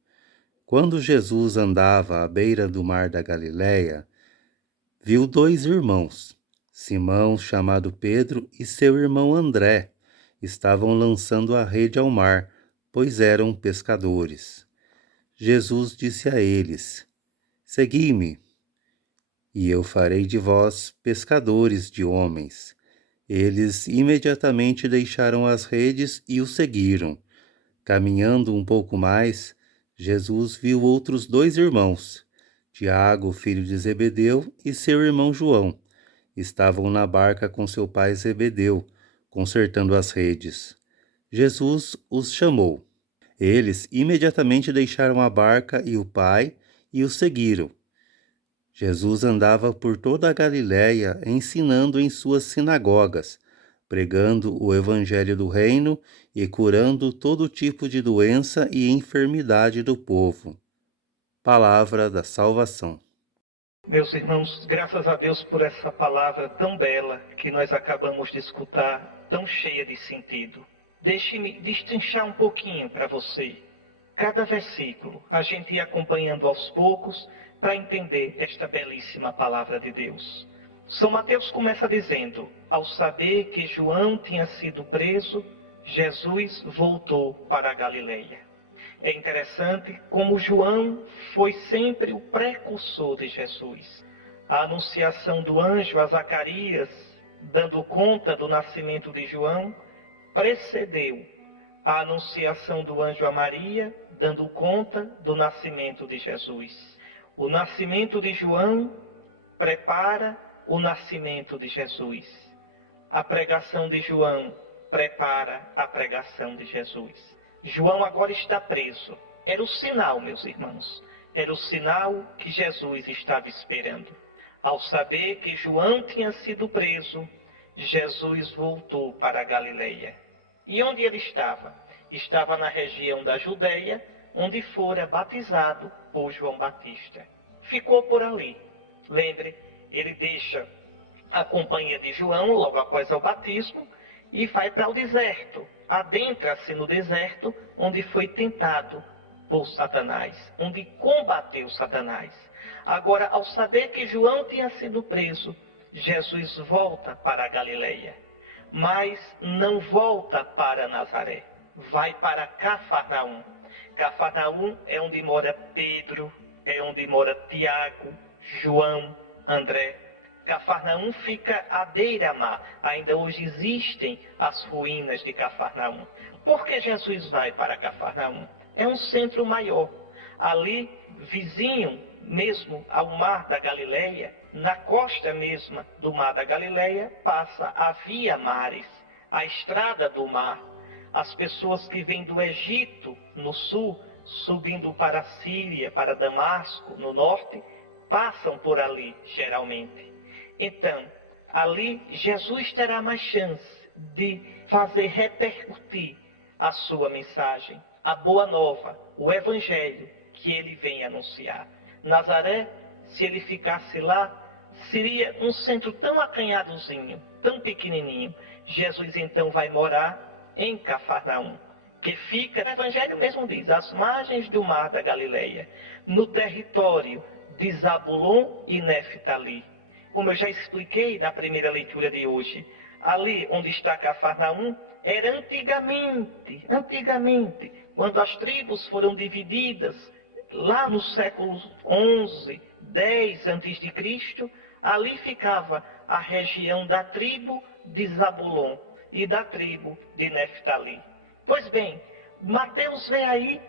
Quando Jesus andava à beira do mar da Galiléia, viu 2 irmãos, Simão, chamado Pedro, e seu irmão André, estavam lançando a rede ao mar, pois eram pescadores. Jesus disse a eles: Segui-me, e eu farei de vós pescadores de homens. Eles imediatamente deixaram as redes e o seguiram. Caminhando um pouco mais, Jesus viu outros 2 irmãos, Tiago, filho de Zebedeu, e seu irmão João. Estavam na barca com seu pai Zebedeu, consertando as redes. Jesus os chamou. Eles imediatamente deixaram a barca e o pai e o seguiram. Jesus andava por toda a Galiléia, ensinando em suas sinagogas, pregando o evangelho do reino e curando todo tipo de doença e enfermidade do povo. Palavra da salvação. Meus irmãos, graças a Deus por essa palavra tão bela que nós acabamos de escutar, tão cheia de sentido. Deixe-me destrinchar um pouquinho para você. Cada versículo, a gente ir acompanhando aos poucos para entender esta belíssima palavra de Deus. São Mateus começa dizendo: ao saber que João tinha sido preso, Jesus voltou para a Galileia. É interessante como João foi sempre o precursor de Jesus. A anunciação do anjo a Zacarias, dando conta do nascimento de João, precedeu a anunciação do anjo a Maria, dando conta do nascimento de Jesus. O nascimento de João prepara o nascimento de Jesus. A pregação de João prepara a pregação de Jesus. João agora está preso. Era o sinal, meus irmãos. Era o sinal que Jesus estava esperando. Ao saber que João tinha sido preso, Jesus voltou para a Galileia. E onde ele estava? Estava na região da Judeia, onde fora batizado por João Batista. Ficou por ali. Lembre, ele deixa a companhia de João logo após o batismo e vai para o deserto. Adentra-se no deserto, onde foi tentado por Satanás, onde combateu Satanás. Agora, ao saber que João tinha sido preso, Jesus volta para a Galileia, mas não volta para Nazaré, vai para Cafarnaum. Cafarnaum é onde mora Pedro, é onde mora Tiago, João, André. Cafarnaum fica à beira-mar. Ainda hoje existem as ruínas de Cafarnaum. Por que Jesus vai para Cafarnaum? É um centro maior. ali vizinho mesmo ao mar da Galileia, na costa mesma do mar da Galileia, passa a Via Maris, a estrada do mar. As pessoas que vêm do Egito, no sul, subindo para a Síria, para Damasco, no norte, passam por ali, geralmente. Então, ali Jesus terá mais chance de fazer repercutir a sua mensagem, a boa nova, o evangelho que ele vem anunciar. Nazaré, se ele ficasse lá, seria um centro tão acanhadozinho, tão pequenininho. Jesus então vai morar em Cafarnaum, que fica, o evangelho mesmo diz, às margens do mar da Galileia, no território de Zabulon e Neftali. Como eu já expliquei na primeira leitura de hoje, ali onde está Cafarnaum, era antigamente, quando as tribos foram divididas, lá no século 11, 10 a.C., ali ficava a região da tribo de Zabulon e da tribo de Neftali. Pois bem, Mateus vê aí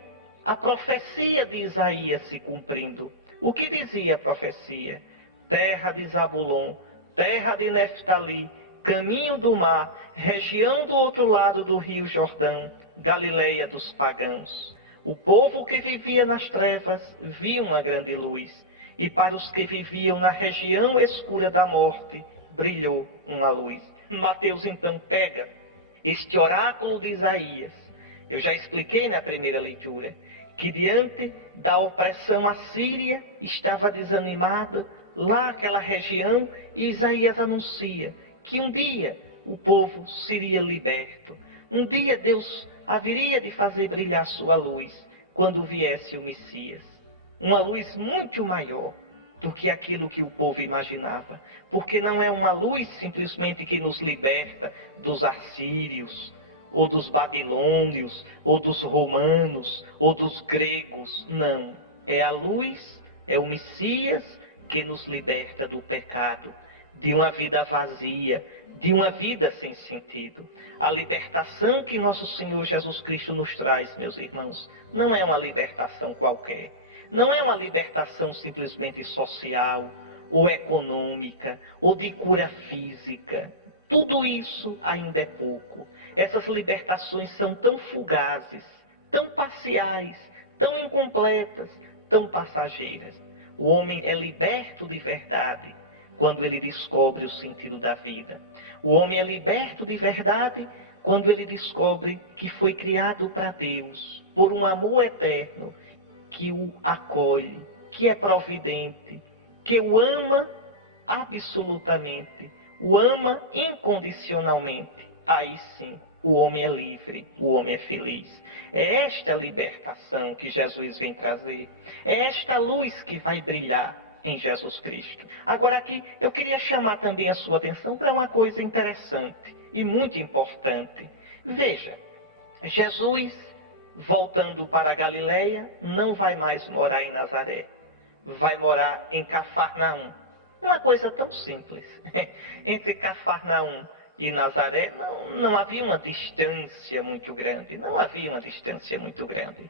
a profecia de Isaías se cumprindo. O que dizia a profecia? Terra de Zabulon, terra de Neftali, caminho do mar, região do outro lado do rio Jordão, Galileia dos pagãos. O povo que vivia nas trevas viu uma grande luz, e para os que viviam na região escura da morte, brilhou uma luz. Mateus então pega este oráculo de Isaías. Eu já expliquei na primeira leitura que diante da opressão assíria estava desanimada lá aquela região, e Isaías anuncia que um dia o povo seria liberto. Um dia Deus haveria de fazer brilhar sua luz quando viesse o Messias. Uma luz muito maior do que aquilo que o povo imaginava. Porque não é uma luz simplesmente que nos liberta dos assírios, ou dos babilônios, ou dos romanos, ou dos gregos. Não. É a luz, é o Messias que nos liberta do pecado, de uma vida vazia, de uma vida sem sentido. A libertação que nosso Senhor Jesus Cristo nos traz, meus irmãos, não é uma libertação qualquer. Não é uma libertação simplesmente social, ou econômica, ou de cura física. Tudo isso ainda é pouco. Essas libertações são tão fugazes, tão parciais, tão incompletas, tão passageiras. O homem é liberto de verdade quando ele descobre o sentido da vida. O homem é liberto de verdade quando ele descobre que foi criado para Deus, por um amor eterno, que o acolhe, que é providente, que o ama absolutamente, o ama incondicionalmente. Aí sim, o homem é livre, o homem é feliz. É esta libertação que Jesus vem trazer. É esta luz que vai brilhar em Jesus Cristo. Agora aqui, eu queria chamar também a sua atenção para uma coisa interessante e muito importante. Veja, Jesus, voltando para a Galileia, não vai mais morar em Nazaré. Vai morar em Cafarnaum. Uma coisa tão simples. Entre Cafarnaum e Nazaré não havia uma distância muito grande. Não havia uma distância muito grande.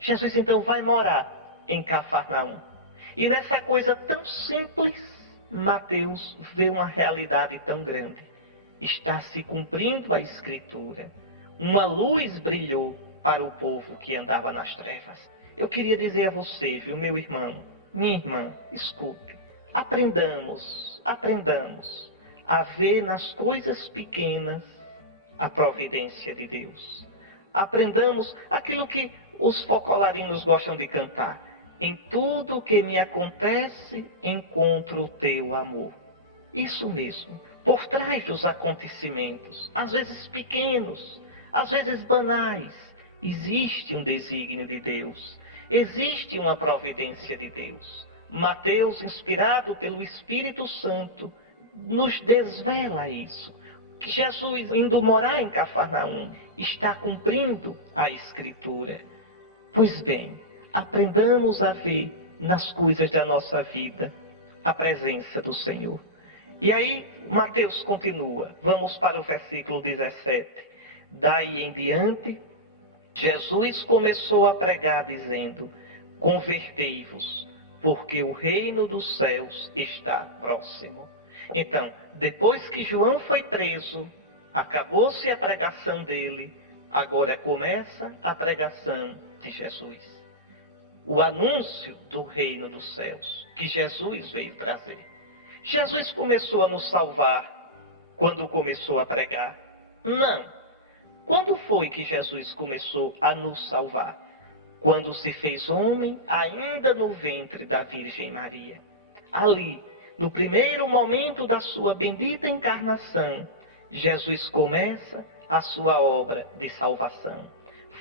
Jesus então vai morar em Cafarnaum. E nessa coisa tão simples, Mateus vê uma realidade tão grande. Está se cumprindo a Escritura. Uma luz brilhou para o povo que andava nas trevas. Eu queria dizer a você, viu, meu irmão, minha irmã, escute. Aprendamos a ver nas coisas pequenas a providência de Deus. Aprendamos aquilo que os focolarinos gostam de cantar. Em tudo que me acontece, encontro o teu amor. Isso mesmo. Por trás dos acontecimentos, às vezes pequenos, às vezes banais, existe um desígnio de Deus. Existe uma providência de Deus. Mateus, inspirado pelo Espírito Santo, nos desvela isso. Que Jesus, indo morar em Cafarnaum, está cumprindo a Escritura. Pois bem, aprendamos a ver nas coisas da nossa vida a presença do Senhor. E aí, Mateus continua. Vamos para o versículo 17. Daí em diante, Jesus começou a pregar dizendo: Convertei-vos, porque o reino dos céus está próximo. Então, depois que João foi preso, acabou-se a pregação dele, agora começa a pregação de Jesus. O anúncio do reino dos céus, que Jesus veio trazer. Jesus começou a nos salvar quando começou a pregar? Não. Quando foi que Jesus começou a nos salvar? Quando se fez homem, ainda no ventre da Virgem Maria. Ali, no primeiro momento da sua bendita encarnação, Jesus começa a sua obra de salvação.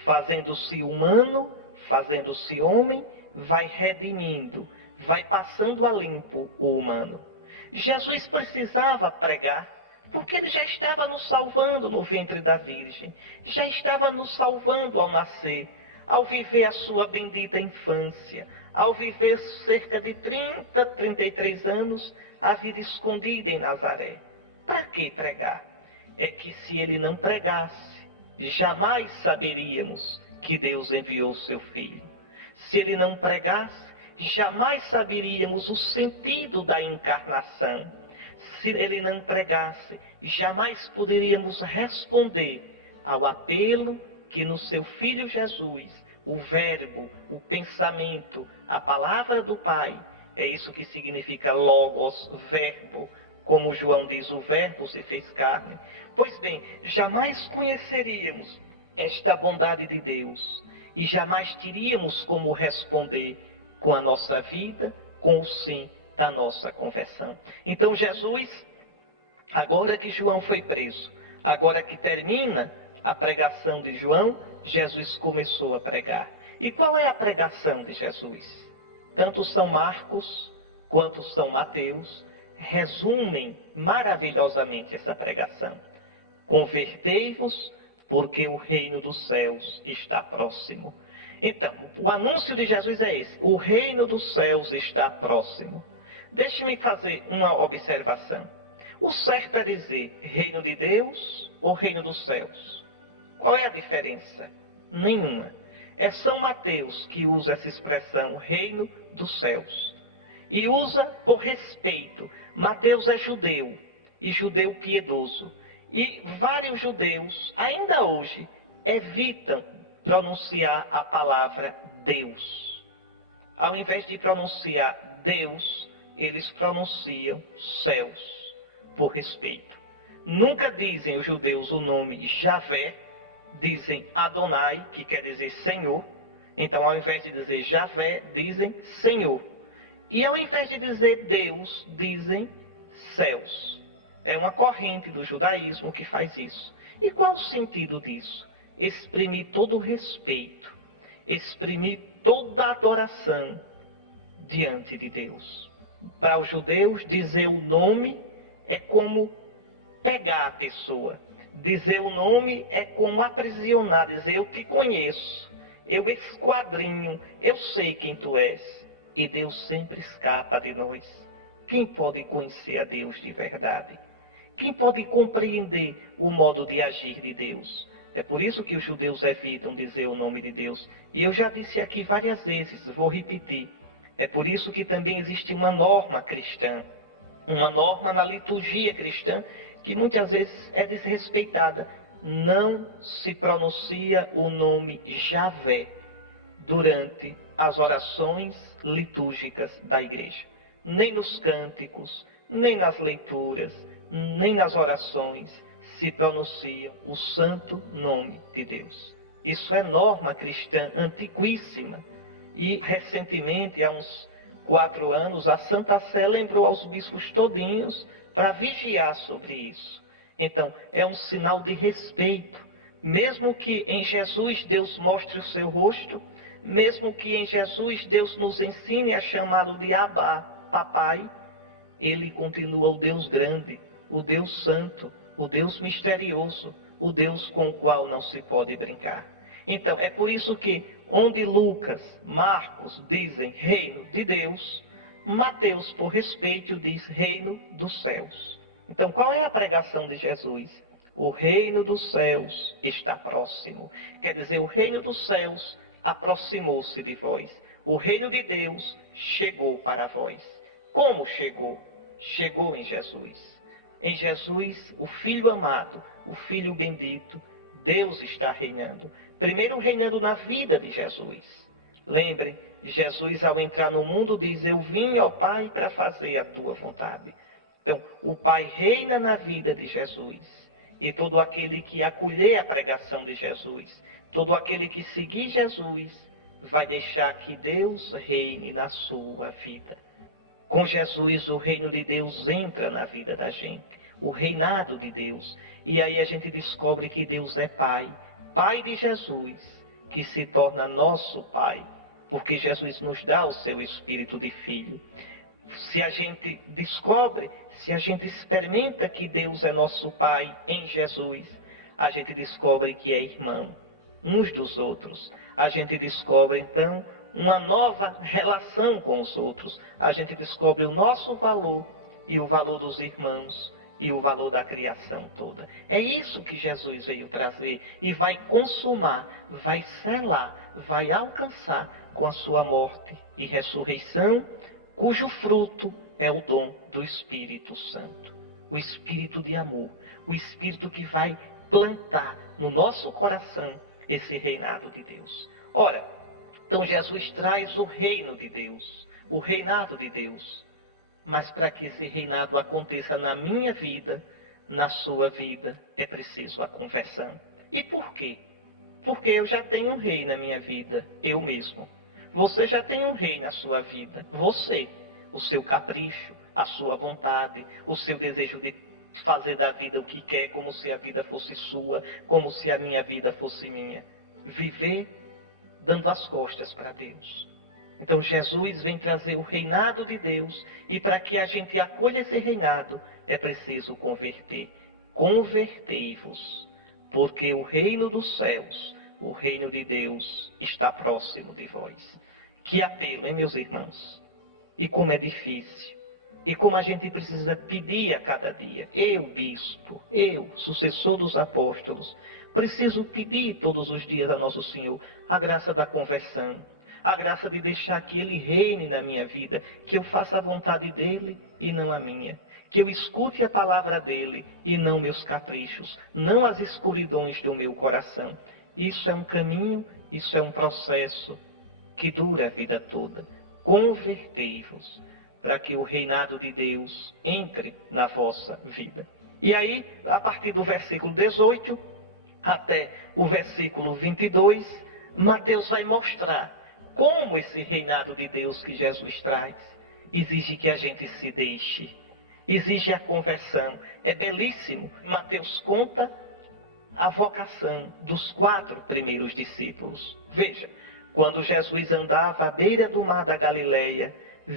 Fazendo-se humano, fazendo-se homem, vai redimindo, vai passando a limpo o humano. Jesus precisava pregar, porque ele já estava nos salvando no ventre da Virgem, já estava nos salvando ao nascer, ao viver a sua bendita infância, ao viver cerca de 33 anos, a vida escondida em Nazaré. Para que pregar? É que se ele não pregasse, jamais saberíamos que Deus enviou seu Filho. Se ele não pregasse, jamais saberíamos o sentido da encarnação. Se ele não pregasse, jamais poderíamos responder ao apelo que no seu Filho Jesus, o Verbo, o pensamento, a palavra do Pai, é isso que significa Logos, Verbo, como João diz, o Verbo se fez carne. Pois bem, jamais conheceríamos esta bondade de Deus e jamais teríamos como responder com a nossa vida, com o sim da nossa conversão. Então Jesus, agora que João foi preso, agora que termina a pregação de João, Jesus começou a pregar. E qual é a pregação de Jesus? Tanto São Marcos quanto São Mateus resumem maravilhosamente essa pregação. Convertei-vos, porque o reino dos céus está próximo. Então, o anúncio de Jesus é esse: o reino dos céus está próximo. Deixe-me fazer uma observação. O certo é dizer reino de Deus ou reino dos céus? Qual é a diferença? Nenhuma. É São Mateus que usa essa expressão reino dos céus. E usa por respeito. Mateus é judeu, e judeu piedoso. E vários judeus, ainda hoje, evitam pronunciar a palavra Deus. Ao invés de pronunciar Deus, eles pronunciam céus, por respeito. Nunca dizem os judeus o nome Javé, dizem Adonai, que quer dizer Senhor. Então, ao invés de dizer Javé, dizem Senhor. E ao invés de dizer Deus, dizem céus. É uma corrente do judaísmo que faz isso. E qual o sentido disso? Exprimir todo o respeito, exprimir toda a adoração diante de Deus. Para os judeus, dizer o nome é como pegar a pessoa. Dizer o nome é como aprisionar, dizer eu te conheço, eu esquadrinho, eu sei quem tu és. E Deus sempre escapa de nós. Quem pode conhecer a Deus de verdade? Quem pode compreender o modo de agir de Deus? É por isso que os judeus evitam dizer o nome de Deus. E eu já disse aqui várias vezes, vou repetir. É por isso que também existe uma norma cristã, uma norma na liturgia cristã, que muitas vezes é desrespeitada. Não se pronuncia o nome Javé durante as orações litúrgicas da igreja. Nem nos cânticos, nem nas leituras, nem nas orações se pronuncia o santo nome de Deus. Isso é norma cristã antiquíssima. E recentemente, há uns 4 anos, a Santa Sé lembrou aos bispos todinhos para vigiar sobre isso. Então, é um sinal de respeito. Mesmo que em Jesus Deus mostre o seu rosto, mesmo que em Jesus Deus nos ensine a chamá-lo de Abba, papai, ele continua o Deus grande, o Deus santo, o Deus misterioso, o Deus com o qual não se pode brincar. Então, é por isso que onde Lucas, Marcos dizem reino de Deus, Mateus, por respeito, diz reino dos céus. Então, qual é a pregação de Jesus? O reino dos céus está próximo. Quer dizer, o reino dos céus aproximou-se de vós. O reino de Deus chegou para vós. Como chegou? Chegou em Jesus. Em Jesus, o Filho amado, o Filho bendito, Deus está reinando. Primeiro reinando na vida de Jesus. Lembrem, Jesus ao entrar no mundo diz, eu vim, ó Pai, para fazer a tua vontade. Então, o Pai reina na vida de Jesus. E todo aquele que acolher a pregação de Jesus, todo aquele que seguir Jesus, vai deixar que Deus reine na sua vida. Com Jesus, o reino de Deus entra na vida da gente, o reinado de Deus. E aí a gente descobre que Deus é Pai, Pai de Jesus, que se torna nosso Pai, porque Jesus nos dá o seu espírito de filho. Se a gente descobre, se a gente experimenta que Deus é nosso Pai em Jesus, a gente descobre que é irmão uns dos outros. A gente descobre, então, uma nova relação com os outros. A gente descobre o nosso valor e o valor dos irmãos e o valor da criação toda. É isso que Jesus veio trazer e vai consumar, vai selar, vai alcançar com a sua morte e ressurreição, cujo fruto é o dom do Espírito Santo. O Espírito de amor, o Espírito que vai plantar no nosso coração esse reinado de Deus. Ora, então Jesus traz o reino de Deus, o reinado de Deus. Mas para que esse reinado aconteça na minha vida, na sua vida, é preciso a conversão. E por quê? Porque eu já tenho um rei na minha vida, eu mesmo. Você já tem um rei na sua vida, você. O seu capricho, a sua vontade, o seu desejo de fazer da vida o que quer, como se a vida fosse sua, como se a minha vida fosse minha. Viver dando as costas para Deus. Então Jesus vem trazer o reinado de Deus, e para que a gente acolha esse reinado, é preciso converter. Convertei-vos, porque o reino dos céus, o reino de Deus, está próximo de vós. Que apelo, hein, meus irmãos? E como é difícil. E como a gente precisa pedir a cada dia. Eu, bispo, eu, sucessor dos apóstolos, preciso pedir todos os dias a Nosso Senhor a graça da conversão, a graça de deixar que Ele reine na minha vida, que eu faça a vontade dEle e não a minha, que eu escute a palavra dEle e não meus caprichos, não as escuridões do meu coração. Isso é um caminho, isso é um processo que dura a vida toda. Convertei-vos, para que o reinado de Deus entre na vossa vida. E aí, a partir do versículo 18 até o versículo 22, Mateus vai mostrar como esse reinado de Deus que Jesus traz exige que a gente se deixe, exige a conversão. É belíssimo. Mateus conta a vocação dos 4 primeiros discípulos. Veja, quando Jesus andava à beira do mar da Galileia,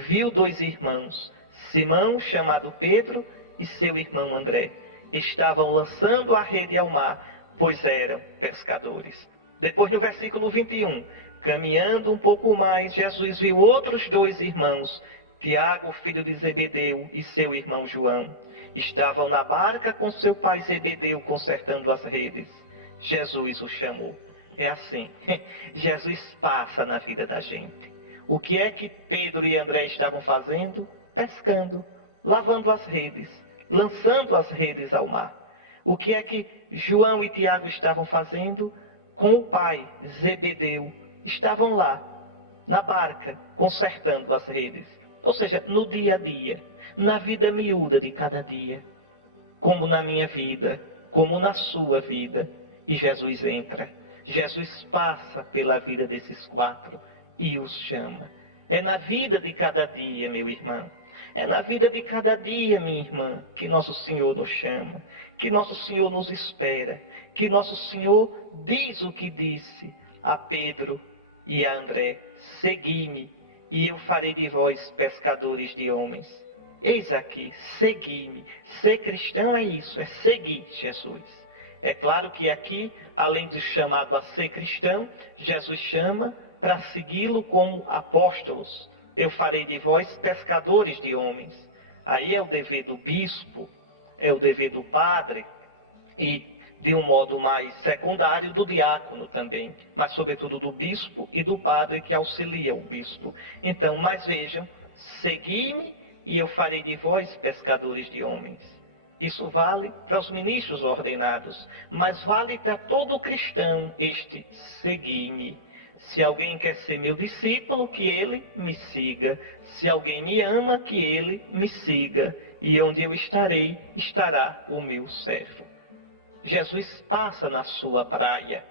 viu 2 irmãos, Simão, chamado Pedro, e seu irmão André. Estavam lançando a rede ao mar, pois eram pescadores. Depois, no versículo 21, caminhando um pouco mais, Jesus viu outros 2 irmãos, Tiago, filho de Zebedeu, e seu irmão João. Estavam na barca com seu pai Zebedeu, consertando as redes. Jesus os chamou. É assim, Jesus passa na vida da gente. O que é que Pedro e André estavam fazendo? Pescando, lavando as redes, lançando as redes ao mar. O que é que João e Tiago estavam fazendo? Com o pai, Zebedeu, estavam lá, na barca, consertando as redes. Ou seja, no dia a dia, na vida miúda de cada dia. Como na minha vida, como na sua vida. E Jesus entra. Jesus passa pela vida desses 4 e os chama. É na vida de cada dia, meu irmão. É na vida de cada dia, minha irmã, que Nosso Senhor nos chama, que Nosso Senhor nos espera, que Nosso Senhor diz o que disse a Pedro e a André: segui-me, e eu farei de vós pescadores de homens. Eis aqui, segui-me. Ser cristão é isso, é seguir Jesus. É claro que aqui, além do chamado a ser cristão, Jesus chama para segui-lo como apóstolos. Eu farei de vós pescadores de homens. Aí é o dever do bispo, é o dever do padre, e de um modo mais secundário, do diácono também, mas sobretudo do bispo e do padre que auxilia o bispo. Então, mas vejam, segui-me e eu farei de vós pescadores de homens. Isso vale para os ministros ordenados, mas vale para todo cristão este segui-me. Se alguém quer ser meu discípulo, que ele me siga. Se alguém me ama, que ele me siga. E onde eu estarei, estará o meu servo. Jesus passa na sua praia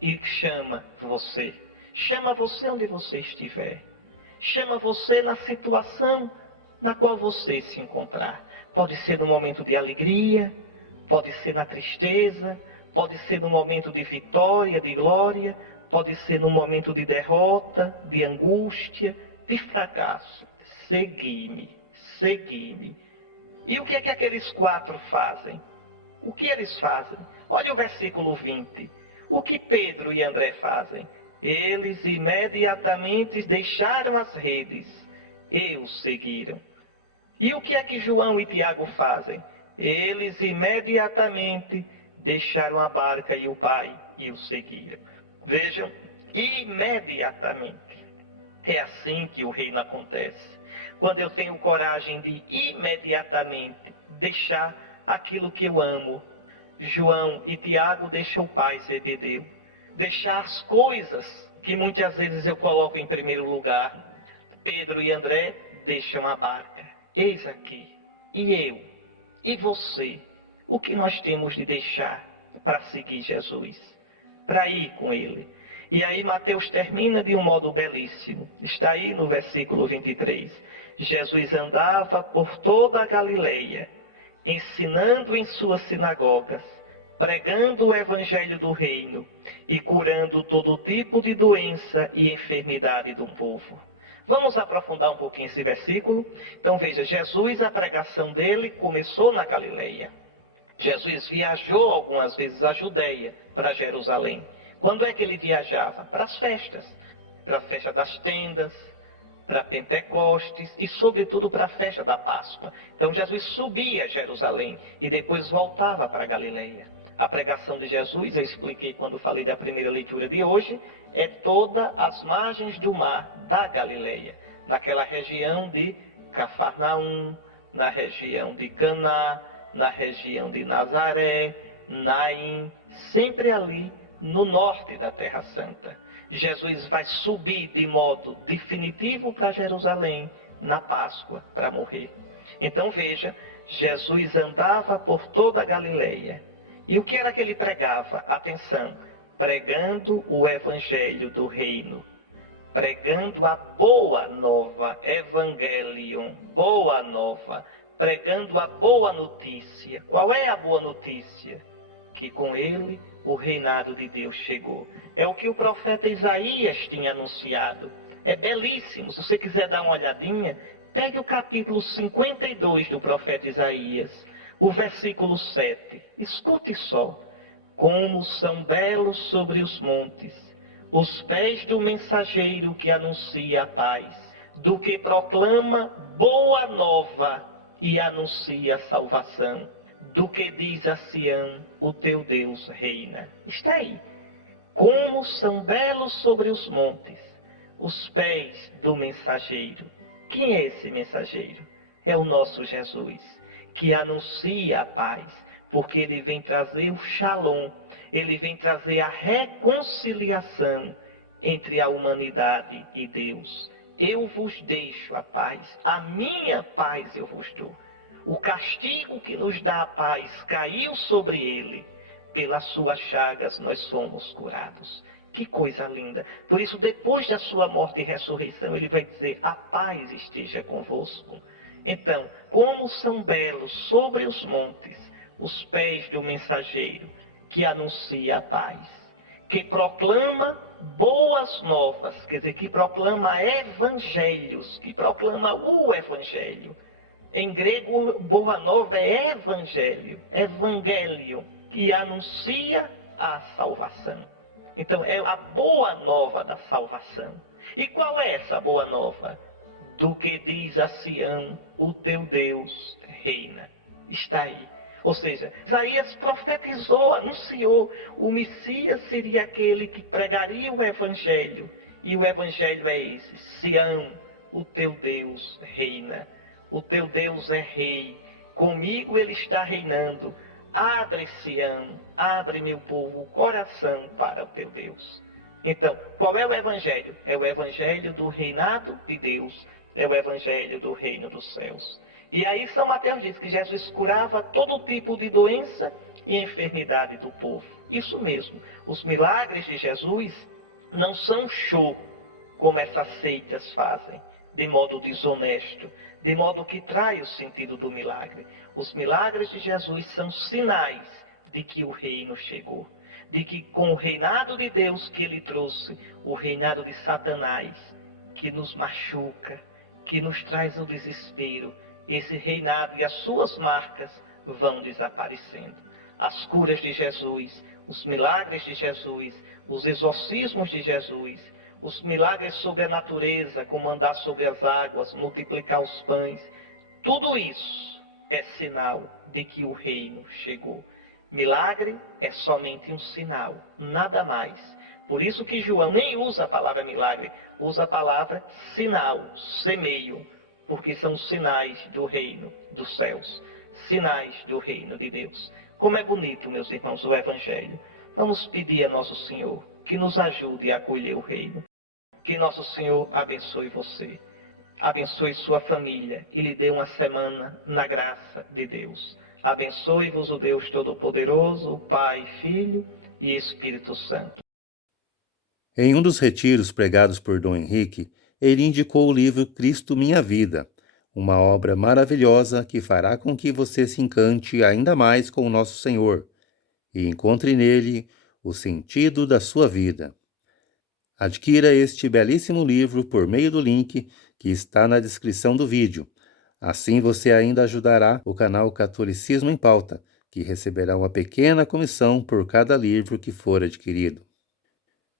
e chama você. Chama você onde você estiver. Chama você na situação na qual você se encontrar. Pode ser no momento de alegria, pode ser na tristeza, pode ser no momento de vitória, de glória, pode ser no momento de derrota, de angústia, de fracasso. Segui-me, segui-me. E o que é que aqueles 4 fazem? O que eles fazem? Olha o versículo 20. O que Pedro e André fazem? Eles imediatamente deixaram as redes e o seguiram. E o que é que João e Tiago fazem? Eles imediatamente deixaram a barca e o pai e o seguiram. Vejam, imediatamente. É assim que o reino acontece. Quando eu tenho coragem de imediatamente deixar aquilo que eu amo. João e Tiago deixam o pai Zebedeu. Deixar as coisas que muitas vezes eu coloco em primeiro lugar. Pedro e André deixam a barca. Eis aqui. E eu? E você? O que nós temos de deixar para seguir Jesus? Para ir com Ele? E aí Mateus termina de um modo belíssimo. Está aí no versículo 23. Jesus andava por toda a Galileia, ensinando em suas sinagogas, pregando o evangelho do reino e curando todo tipo de doença e enfermidade do povo. Vamos aprofundar um pouquinho esse versículo. Então veja, Jesus, a pregação dele começou na Galileia. Jesus viajou algumas vezes à Judeia, para Jerusalém. Quando é que ele viajava? Para as festas. Para a festa das tendas, para Pentecostes e sobretudo para a festa da Páscoa. Então Jesus subia a Jerusalém e depois voltava para a Galileia. A pregação de Jesus, eu expliquei quando falei da primeira leitura de hoje, é todas as margens do mar da Galileia, naquela região de Cafarnaum, na região de Caná, na região de Nazaré, Naim, sempre ali no norte da Terra Santa. Jesus vai subir de modo definitivo para Jerusalém na Páscoa para morrer. Então veja, Jesus andava por toda a Galileia. E o que era que ele pregava? Atenção, pregando o evangelho do reino, pregando a boa nova, evangelion, boa nova, pregando a boa notícia. Qual é a boa notícia? Que com ele o reinado de Deus chegou. É o que o profeta Isaías tinha anunciado. É belíssimo. Se você quiser dar uma olhadinha, pegue o capítulo 52 do profeta Isaías, o versículo 7. Escute só. Como são belos sobre os montes os pés do mensageiro que anuncia a paz, do que proclama boa nova e anuncia a salvação, do que diz a Sião, o teu Deus reina. Está aí. Como são belos sobre os montes os pés do mensageiro. Quem é esse mensageiro? É o nosso Jesus, que anuncia a paz, porque ele vem trazer o shalom, ele vem trazer a reconciliação entre a humanidade e Deus. Eu vos deixo a paz, a minha paz eu vos dou. O castigo que nos dá a paz caiu sobre ele, pelas suas chagas nós somos curados. Que coisa linda! Por isso, depois da sua morte e ressurreição, ele vai dizer, a paz esteja convosco. Então, como são belos sobre os montes os pés do mensageiro que anuncia a paz, que proclama boas novas, quer dizer, que proclama evangelhos, que proclama o evangelho. Em grego, boa nova é evangelho, evangelho, que anuncia a salvação. Então, é a boa nova da salvação. E qual é essa boa nova? Do que diz a Sião, o teu Deus reina. Está aí. Ou seja, Isaías profetizou, anunciou, o Messias seria aquele que pregaria o Evangelho. E o Evangelho é esse: Sião, o teu Deus reina. O teu Deus é rei. Comigo ele está reinando. Abre, Sião, abre, meu povo, o coração para o teu Deus. Então, qual é o Evangelho? É o Evangelho do reinado de Deus. É o Evangelho do reino dos céus. E aí São Mateus diz que Jesus curava todo tipo de doença e enfermidade do povo. Isso mesmo, os milagres de Jesus não são show, como essas seitas fazem, de modo desonesto, de modo que trai o sentido do milagre. Os milagres de Jesus são sinais de que o reino chegou, de que com o reinado de Deus que ele trouxe, o reinado de Satanás, que nos machuca, que nos traz o desespero, esse reinado e as suas marcas vão desaparecendo. As curas de Jesus, os milagres de Jesus, os exorcismos de Jesus, os milagres sobre a natureza, como andar sobre as águas, multiplicar os pães, tudo isso é sinal de que o reino chegou. Milagre é somente um sinal, nada mais. Por isso que João nem usa a palavra milagre, usa a palavra sinal, semeio, porque são sinais do reino dos céus, sinais do reino de Deus. Como é bonito, meus irmãos, o Evangelho. Vamos pedir a Nosso Senhor que nos ajude a acolher o reino. Que Nosso Senhor abençoe você, abençoe sua família e lhe dê uma semana na graça de Deus. Abençoe-vos o Deus Todo-Poderoso, o Pai, Filho e Espírito Santo. Em um dos retiros pregados por Dom Henrique, ele indicou o livro Cristo Minha Vida, uma obra maravilhosa que fará com que você se encante ainda mais com o nosso Senhor e encontre nele o sentido da sua vida. Adquira este belíssimo livro por meio do link que está na descrição do vídeo. Assim você ainda ajudará o canal Catolicismo em Pauta, que receberá uma pequena comissão por cada livro que for adquirido.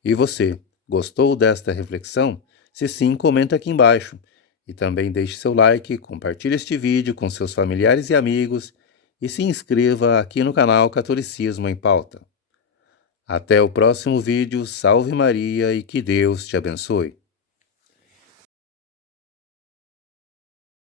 E você, gostou desta reflexão? Se sim, comenta aqui embaixo. E também deixe seu like, compartilhe este vídeo com seus familiares e amigos e se inscreva aqui no canal Catolicismo em Pauta. Até o próximo vídeo, salve Maria e que Deus te abençoe.